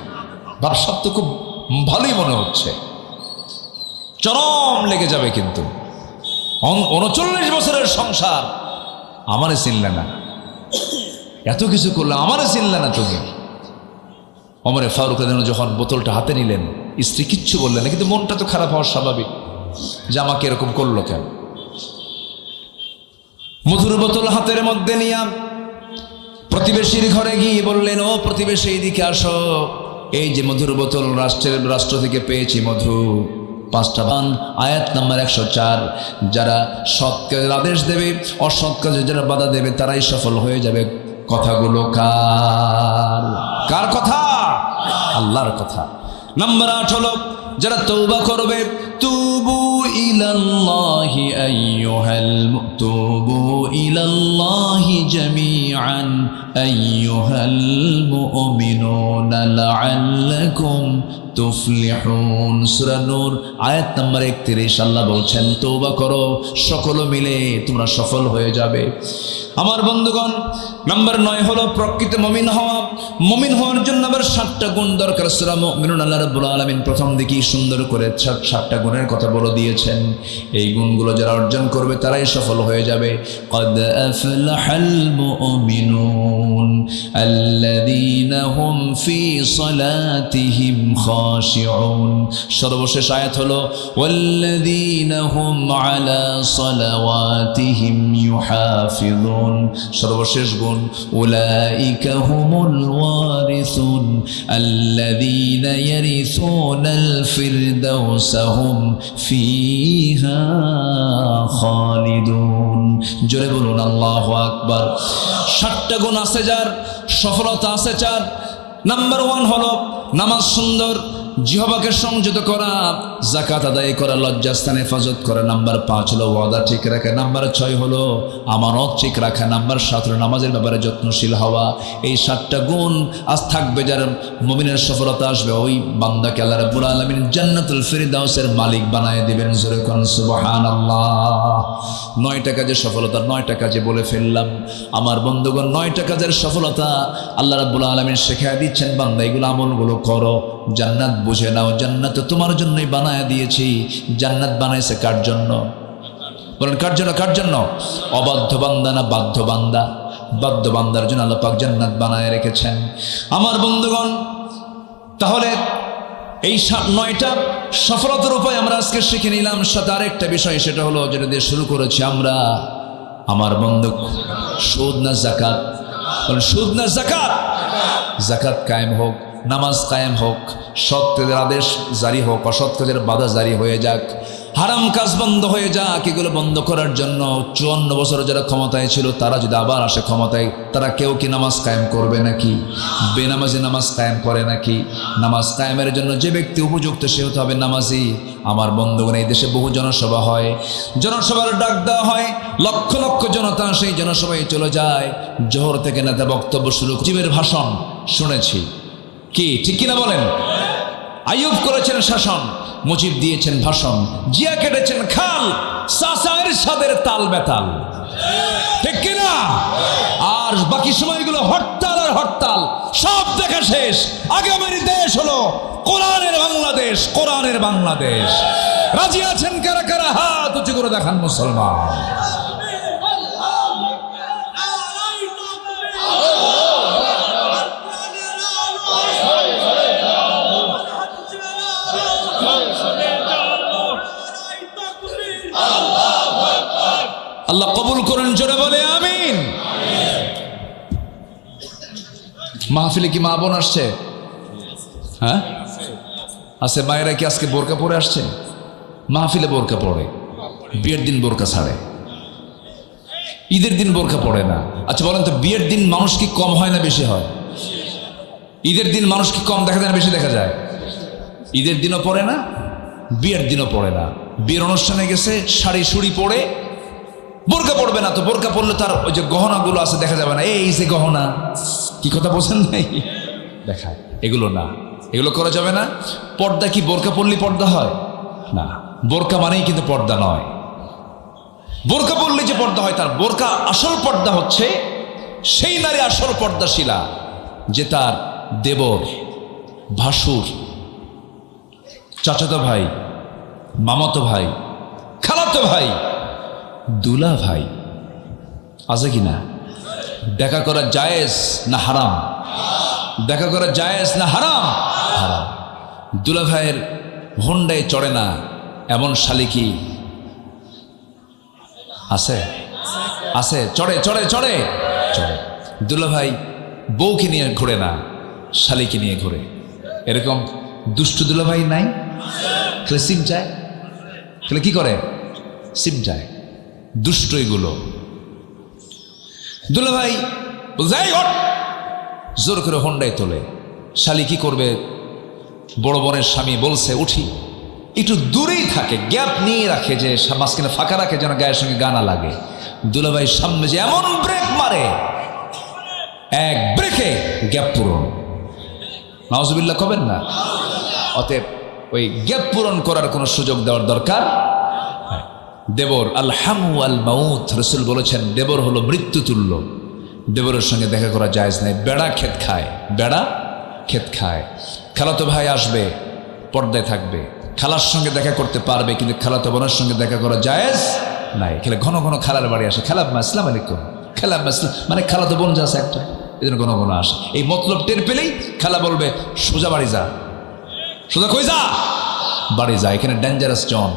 ভাবসাব তো খুব ভালোই মনে হচ্ছে। চরম লেগে যাবে কিন্তু। 39 বছরের সংসার, আমারে চিনলে না, এত কিছু করলাম, আমারে চিনলে না তুমি। ওমরে ফারুক যখন বোতলটা হাতে নিলেন, স্ত্রী কিচ্ছু বললেন না, কিন্তু মনটা তো খারাপ হওয়ার স্বাভাবিক, যে আমাকে এরকম করলো কেন। মধুর বোতল হাতের মধ্যে নিয়ে প্রতিবেশীর ঘরে গিয়ে বললেন, ও প্রতিবেশী এদিকে আসো, এই যে মধুর বোতল রাষ্ট্র থেকে পেয়েছি মধু, 5টা বান। আয়াত নাম্বার 104, যারা সৎ কাজের আদেশ দেবে, অসৎ কাজে যারা বাধা দেবে তারাই সফল হয়ে যাবে। কথাগুলো কার কথা? আল্লাহর কথা। নাম্বার 8 হলো যারা তওবা করবে। তুবু ইলাল্লাহি তুবু ইলাল্লাহি জামিআন আইয়ুহাল মুমিনুনা লাআল্লাকুম তুফলিহুন। সূরা নূর আয়াত নাম্বার 31। আল্লাহ বলছেন, তওবা করো, সকল মিলে তোমরা সফল হয়ে যাবে। আমার বন্ধুগণ, নাম্বার 9 হলো প্রকৃত মুমিন হওয়া। মুমিন হওয়ার জন্য আবার 7টা গুণ দরকার। সূরা মুমিনুন আল্লাহ রাব্বুল আলামিন প্রথম দিকেই সুন্দর করে 7টা গুণের কথা বলে দিয়েছেন। এই গুণগুলো যারা অর্জন করবে তারাই সফল হয়ে যাবে। قد أفلح المؤمنون الذين هم في صلاتهم خاشعون। সর্বশেষ আয়াত হলো والذين هم على صلواتهم يحافظون। সর্বশেষ গুণ أولئك هم الوارثون الذين يرثون الفردوس هم فيها খালিদুন। জোরে বলুন আল্লাহু আকবার। 7টা গুণ আছে যার, সফলতা আছে 4। নাম্বার 1 হলো নামাজ সুন্দর, জিহ্বাকে সংযত করা, যাকাত আদায় করা, লজ্জাস্থানে হেফাজত করা। নাম্বার 5 হলো ওয়াদা ঠিক রাখা। নাম্বার 6 হলো আমানত ঠিক রাখা। নাম্বার 7 হলো নামাজের ব্যাপারে যত্নশীল হওয়া। এই 7টা গুণ আজ থাকবে যার, মুমিনের সফলতা আসবে। ওই বান্দাকে আল্লাহ রাব্বুল আলামিন জান্নাতুল ফিরদাউসের মালিক বানায় দিবেন। জোরে কোন সুবহানাল্লাহ। 9টা কাজের সফলতা, 9টা কাজে বলে ফেললাম। আমার বন্ধুগণ, 9টা কাজের সফলতা আল্লাহ রাব্বুল আলামিন শেখায় দিচ্ছেন, বান্দা এগুলো আমলগুলো করো, জান্নাত বুঝে নাও। জান্নাত তোমার জন্যই বানায় দিয়েছি। জান্নাত বানাইছে কার জন্য বলেন? কার জন্য? কার জন্য? অবাধ্য বান্দা না বাধ্য বান্দা? বাধ্য বান্দার জন্য আল্লাহ পাক জান্নাত বানায় রেখেছেন। আমার বন্ধুগণ, তাহলে এই 9টা সফলতার উপায় আমরা আজকে শিখে নিলাম। সাথে আরেকটা বিষয়, সেটা হলো যেটা দিয়ে শুরু করেছি আমরা, আমার বন্ধু, সুদ না যাকাত? সুদ না যাকাত? যাকাত কায়েম হোক, নামাজ কায়েম হোক, সৎ কাজের আদেশ জারি হোক, অসৎ কাজের বাধা জারি হয়ে যাক, হারাম কাজ বন্ধ হয়ে যাক। এগুলো বন্ধ করার জন্য 54 বছর যারা ক্ষমতায় ছিল তারা যদি আবার আসে ক্ষমতায়, তারা কেউ কি নামাজ কায়েম করবে নাকি? বেনামাজি নামাজ কায়েম করে নাকি? নামাজ কায়েমের জন্য যে ব্যক্তি উপযুক্ত সে হতে হবে নামাজি। আমার বন্ধুগণ, এই দেশে বহু জনসভা হয়, জনসভার ডাক দেওয়া হয়, লক্ষ লক্ষ জনতা সেই জনসভায় চলে যায়। জোহর থেকে নেতা বক্তব্য শুরু, জীবের ভাষণ শুনেছি, কি ঠিক কিনা বলেন? আইয়ুব করেছেন শাসন, মুজিব দিয়েছেন ভাষণ, জিয়া কেটেছেন খাল, চাচার সাদের তাল বেতাল, ঠিক কিনা? আর বাকি সময়গুলো হরতাল আর হরতাল, সব দেখা শেষ। আগামীর দেশ হলো কোরআনের বাংলাদেশ, কোরআনের বাংলাদেশ। রাজি আছেন কারা কারা? হাত উঁচু করে দেখান মুসলমান। আল্লাহ কবুল করেন, জোরে বলে আমিন। মাহফিলে কি মা বোন আসছে? হ্যাঁ আছে। মায়েরা কি আজকে বোরকা পরে আসছে? মাহফিলে বোরকা পরে, বিয়ের দিন বোরকা ছাড়ে, ঈদের দিন বোরকা পড়ে না। আচ্ছা বলেন তো, বিয়ের দিন মানুষ কি কম হয় না বেশি হয়? ঈদের দিন মানুষ কি কম দেখা যায় না বেশি দেখা যায়? ঈদের দিনও পড়ে না, বিয়ের দিনও পড়ে না। বিয়ের অনুষ্ঠানে গেছে শাড়ি শুড়ি পরে, বোরকা পড়বে না। তো বোরকা পড়লে তার ওই যে গহনাগুলো আছে দেখা যাবে না। এই যে গহনা, কি কথা বলছেন নাই দেখায়, এগুলো না, এগুলো করা যাবে না। পর্দা কি বোরকা পড়লে পর্দা হয়? না, বোরকা মানেই কিন্তু পর্দা নয়। বোরকা পড়লে যে পর্দা হয়, তার বোরকা আসল পর্দা হচ্ছে সেই নারী আসল পর্দাশীলা যে তার দেবর, ভাসুর, চাচাতো ভাই, মামাতো ভাই, খালাতো ভাই, দুলা ভাই আছে কিনা, দেখা করা জায়েজ না হারাম? দেখা করা জায়েজ না হারাম? হারাম। দুলা ভাইয়ের হোন্ডায় চড়ে না এমন শালিকি আছে? আছে, চড়ে চড়ে চড়ে চড়ে। দুলা ভাই বউকে নিয়ে ঘুরে না, শালিকে নিয়ে ঘুরে। এরকম দুষ্টু দুলা ভাই নাই? খেলে সিম চায়, খেলে কি করে? সিম চায়। দুষ্ট এগুলো। দুলা ভাই যাই হট জোর করে হোন্ডায় তোলে। শালি কি করবে? বড় বোনের স্বামী বলছে উঠি, একটু দূরেই থাকে, গ্যাপ নিয়ে রাখে, যে মাঝখানে ফাঁকা রাখে যেন গায়ের সঙ্গে গানা লাগে। দুলাভাই সামনে যে এমন ব্রেক মারে, এক ব্রেকে গ্যাপ পূরণ। নাউজুবিল্লাহ কবেন না। অতএব ওই গ্যাপ পূরণ করার কোনো সুযোগ দেওয়ার দরকার। দেবর আল হামু আল মাউত, রসুল বলেছেন দেবর হলো মৃত্যু তুল্য। দেবরের সঙ্গে দেখা করা জায়েজ নাই। বেড়া ক্ষেত খায়, বেড়া ক্ষেত খায়। খালাতো ভাই আসবে, পর্দায় থাকবে। খালার সঙ্গে দেখা করতে পারবে, কিন্তু খালাতো বোনের সঙ্গে দেখা করা জায়েজ নাই। খেলে ঘন ঘন খালার বাড়ি আসে, খালাম্মা আসসালামু আলাইকুম, খালাম্মা আসসালাম, মানে খালাতো বোন যা আছে একটা, এই জন্য ঘন ঘন আসে। এই মতলব টের পেলেই খালা বলবে সোজা বাড়ি যা, সোজা কই যা, বাড়ি যা, এখানে ডেঞ্জারাস জন।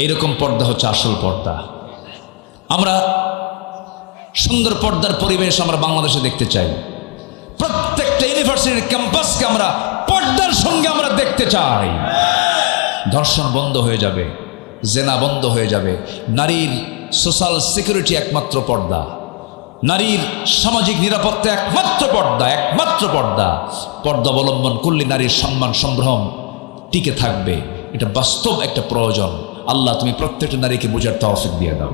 এইরকম পর্দা হচ্ছে আসল পর্দা। আমরা সুন্দর পর্দার পরিবেশ আমরা বাংলাদেশে দেখতে চাই। প্রত্যেকটা ইউনিভার্সিটির ক্যাম্পাসকে আমরা পর্দার সঙ্গে আমরা দেখতে চাই। ধর্ষণ বন্ধ হয়ে যাবে, জেনা বন্ধ হয়ে যাবে। নারীর সোশ্যাল সিকিউরিটি একমাত্র পর্দা, নারীর সামাজিক নিরাপত্তা একমাত্র পর্দা, একমাত্র পর্দা। পর্দা অবলম্বন করলে নারীর সম্মান সম্ভ্রম টিকে থাকবে। এটা বাস্তব একটা প্রয়োজন। আল্লাহ তুমি প্রত্যেকটা নারীকে বোঝার তৌফিক দিয়ে দাও।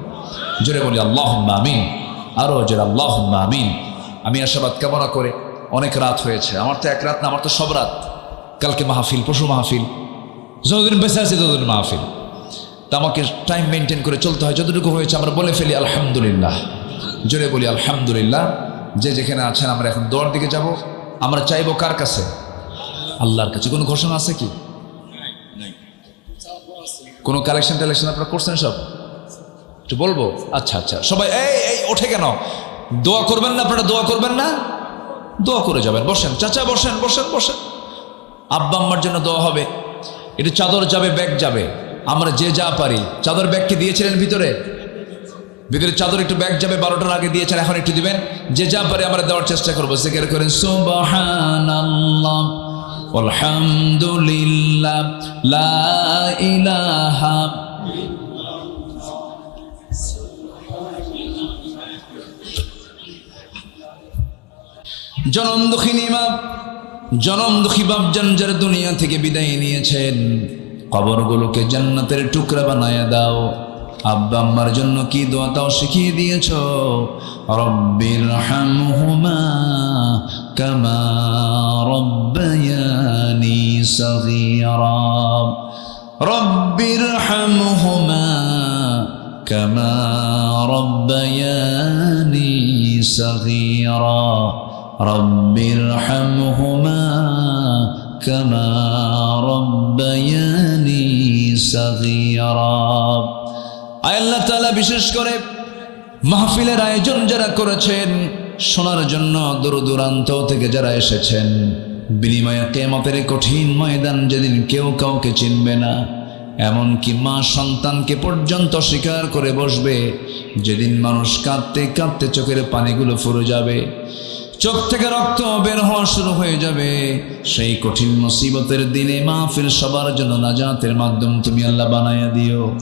জোরে বলি আল্লাহুম্মা আমিন, আরো জোরে আল্লাহুম্মা আমিন। আমি আশাবাদ কামনা করে, অনেক রাত হয়েছে, আমার তো এক রাত না, আমার তো সব রাত। কালকে মাহফিল, পরশু মাহফিল, যতদিন বেঁচে আছি ততদিন মাহফিল। তা আমাকে টাইম মেনটেন করে চলতে হয়। যতটুকু হয়েছে আমরা বলে ফেলি আলহামদুলিল্লাহ। জোরে বলি আলহামদুলিল্লাহ। যে যেখানে আছেন আমরা এখন দোয়ার দিকে যাব। আমরা চাইবো কার কাছে? আল্লাহর কাছে। কোনো ঘোষণা আছে কি? কোনো কালেকশন টালেকশন আপনারা করছেন? সব একটু বলবো। আচ্ছা আচ্ছা, সবাই এই ওঠে কেন? দোয়া করবেন না আপনারা? দোয়া করবেন না? দোয়া করে যাবেন। বসেন চাচা, বসেন বসেন বসেন। আব্বা আম্মার জন্য দোয়া হবে। একটু চাদর যাবে, ব্যাগ যাবে। আমরা যে যা পারি। চাদর ব্যাগকে দিয়েছিলেন ভিতরে? ভিতরে চাদর একটু ব্যাগ যাবে, 12টার আগে দিয়েছেন, এখন একটু দিবেন। যে যা পারি আমরা দেওয়ার চেষ্টা করবো। জিকির করেন সুবহানাল্লাহ আলহামদুলিল্লাহ লা ইলাহা। জনম দুঃখিনী মা, জনম দুঃখী বাপজান যারা দুনিয়া থেকে বিদায় নিয়েছেন, কবরগুলোকে জান্নাতের টুকরা বানায়া দাও। আব্বা আম্মার জন্য কি দোয়া তাও শিখিয়ে দিয়েছ। রব্বির হামহুমা কামা রব্বায়ানি সগীরা, রব্বির হামহুমা কামা রব্বায়ানি সগীরা, রব্বির হামহুমা কামা রব্বায়ানি সগীরা। আল্লাহ তাআলা বিশেষ করে মাহফিলের আয়োজন যারা করেছেন, শোনার জন্য দূর দূরান্ত থেকে যারা এসেছেন, বিনিময়ে কিয়ামতের কঠিন ময়দান, যেদিন কেউ কাউকে চিনবে না, এমনকি মা সন্তানকে পর্যন্ত স্বীকার করে বসবে, যেদিন মানুষ কাঁদতে কাঁদতে চোখের পানিগুলো ফুরে যাবে, চোখ থেকে রক্ত বের হওয়া শুরু হয়ে যাবে। সেই কঠিন মুসিবতের দিনে মাহফিল সবার জন্য নাজাতের মাধ্যম তুমি আল্লাহ বানাইয়া দিও।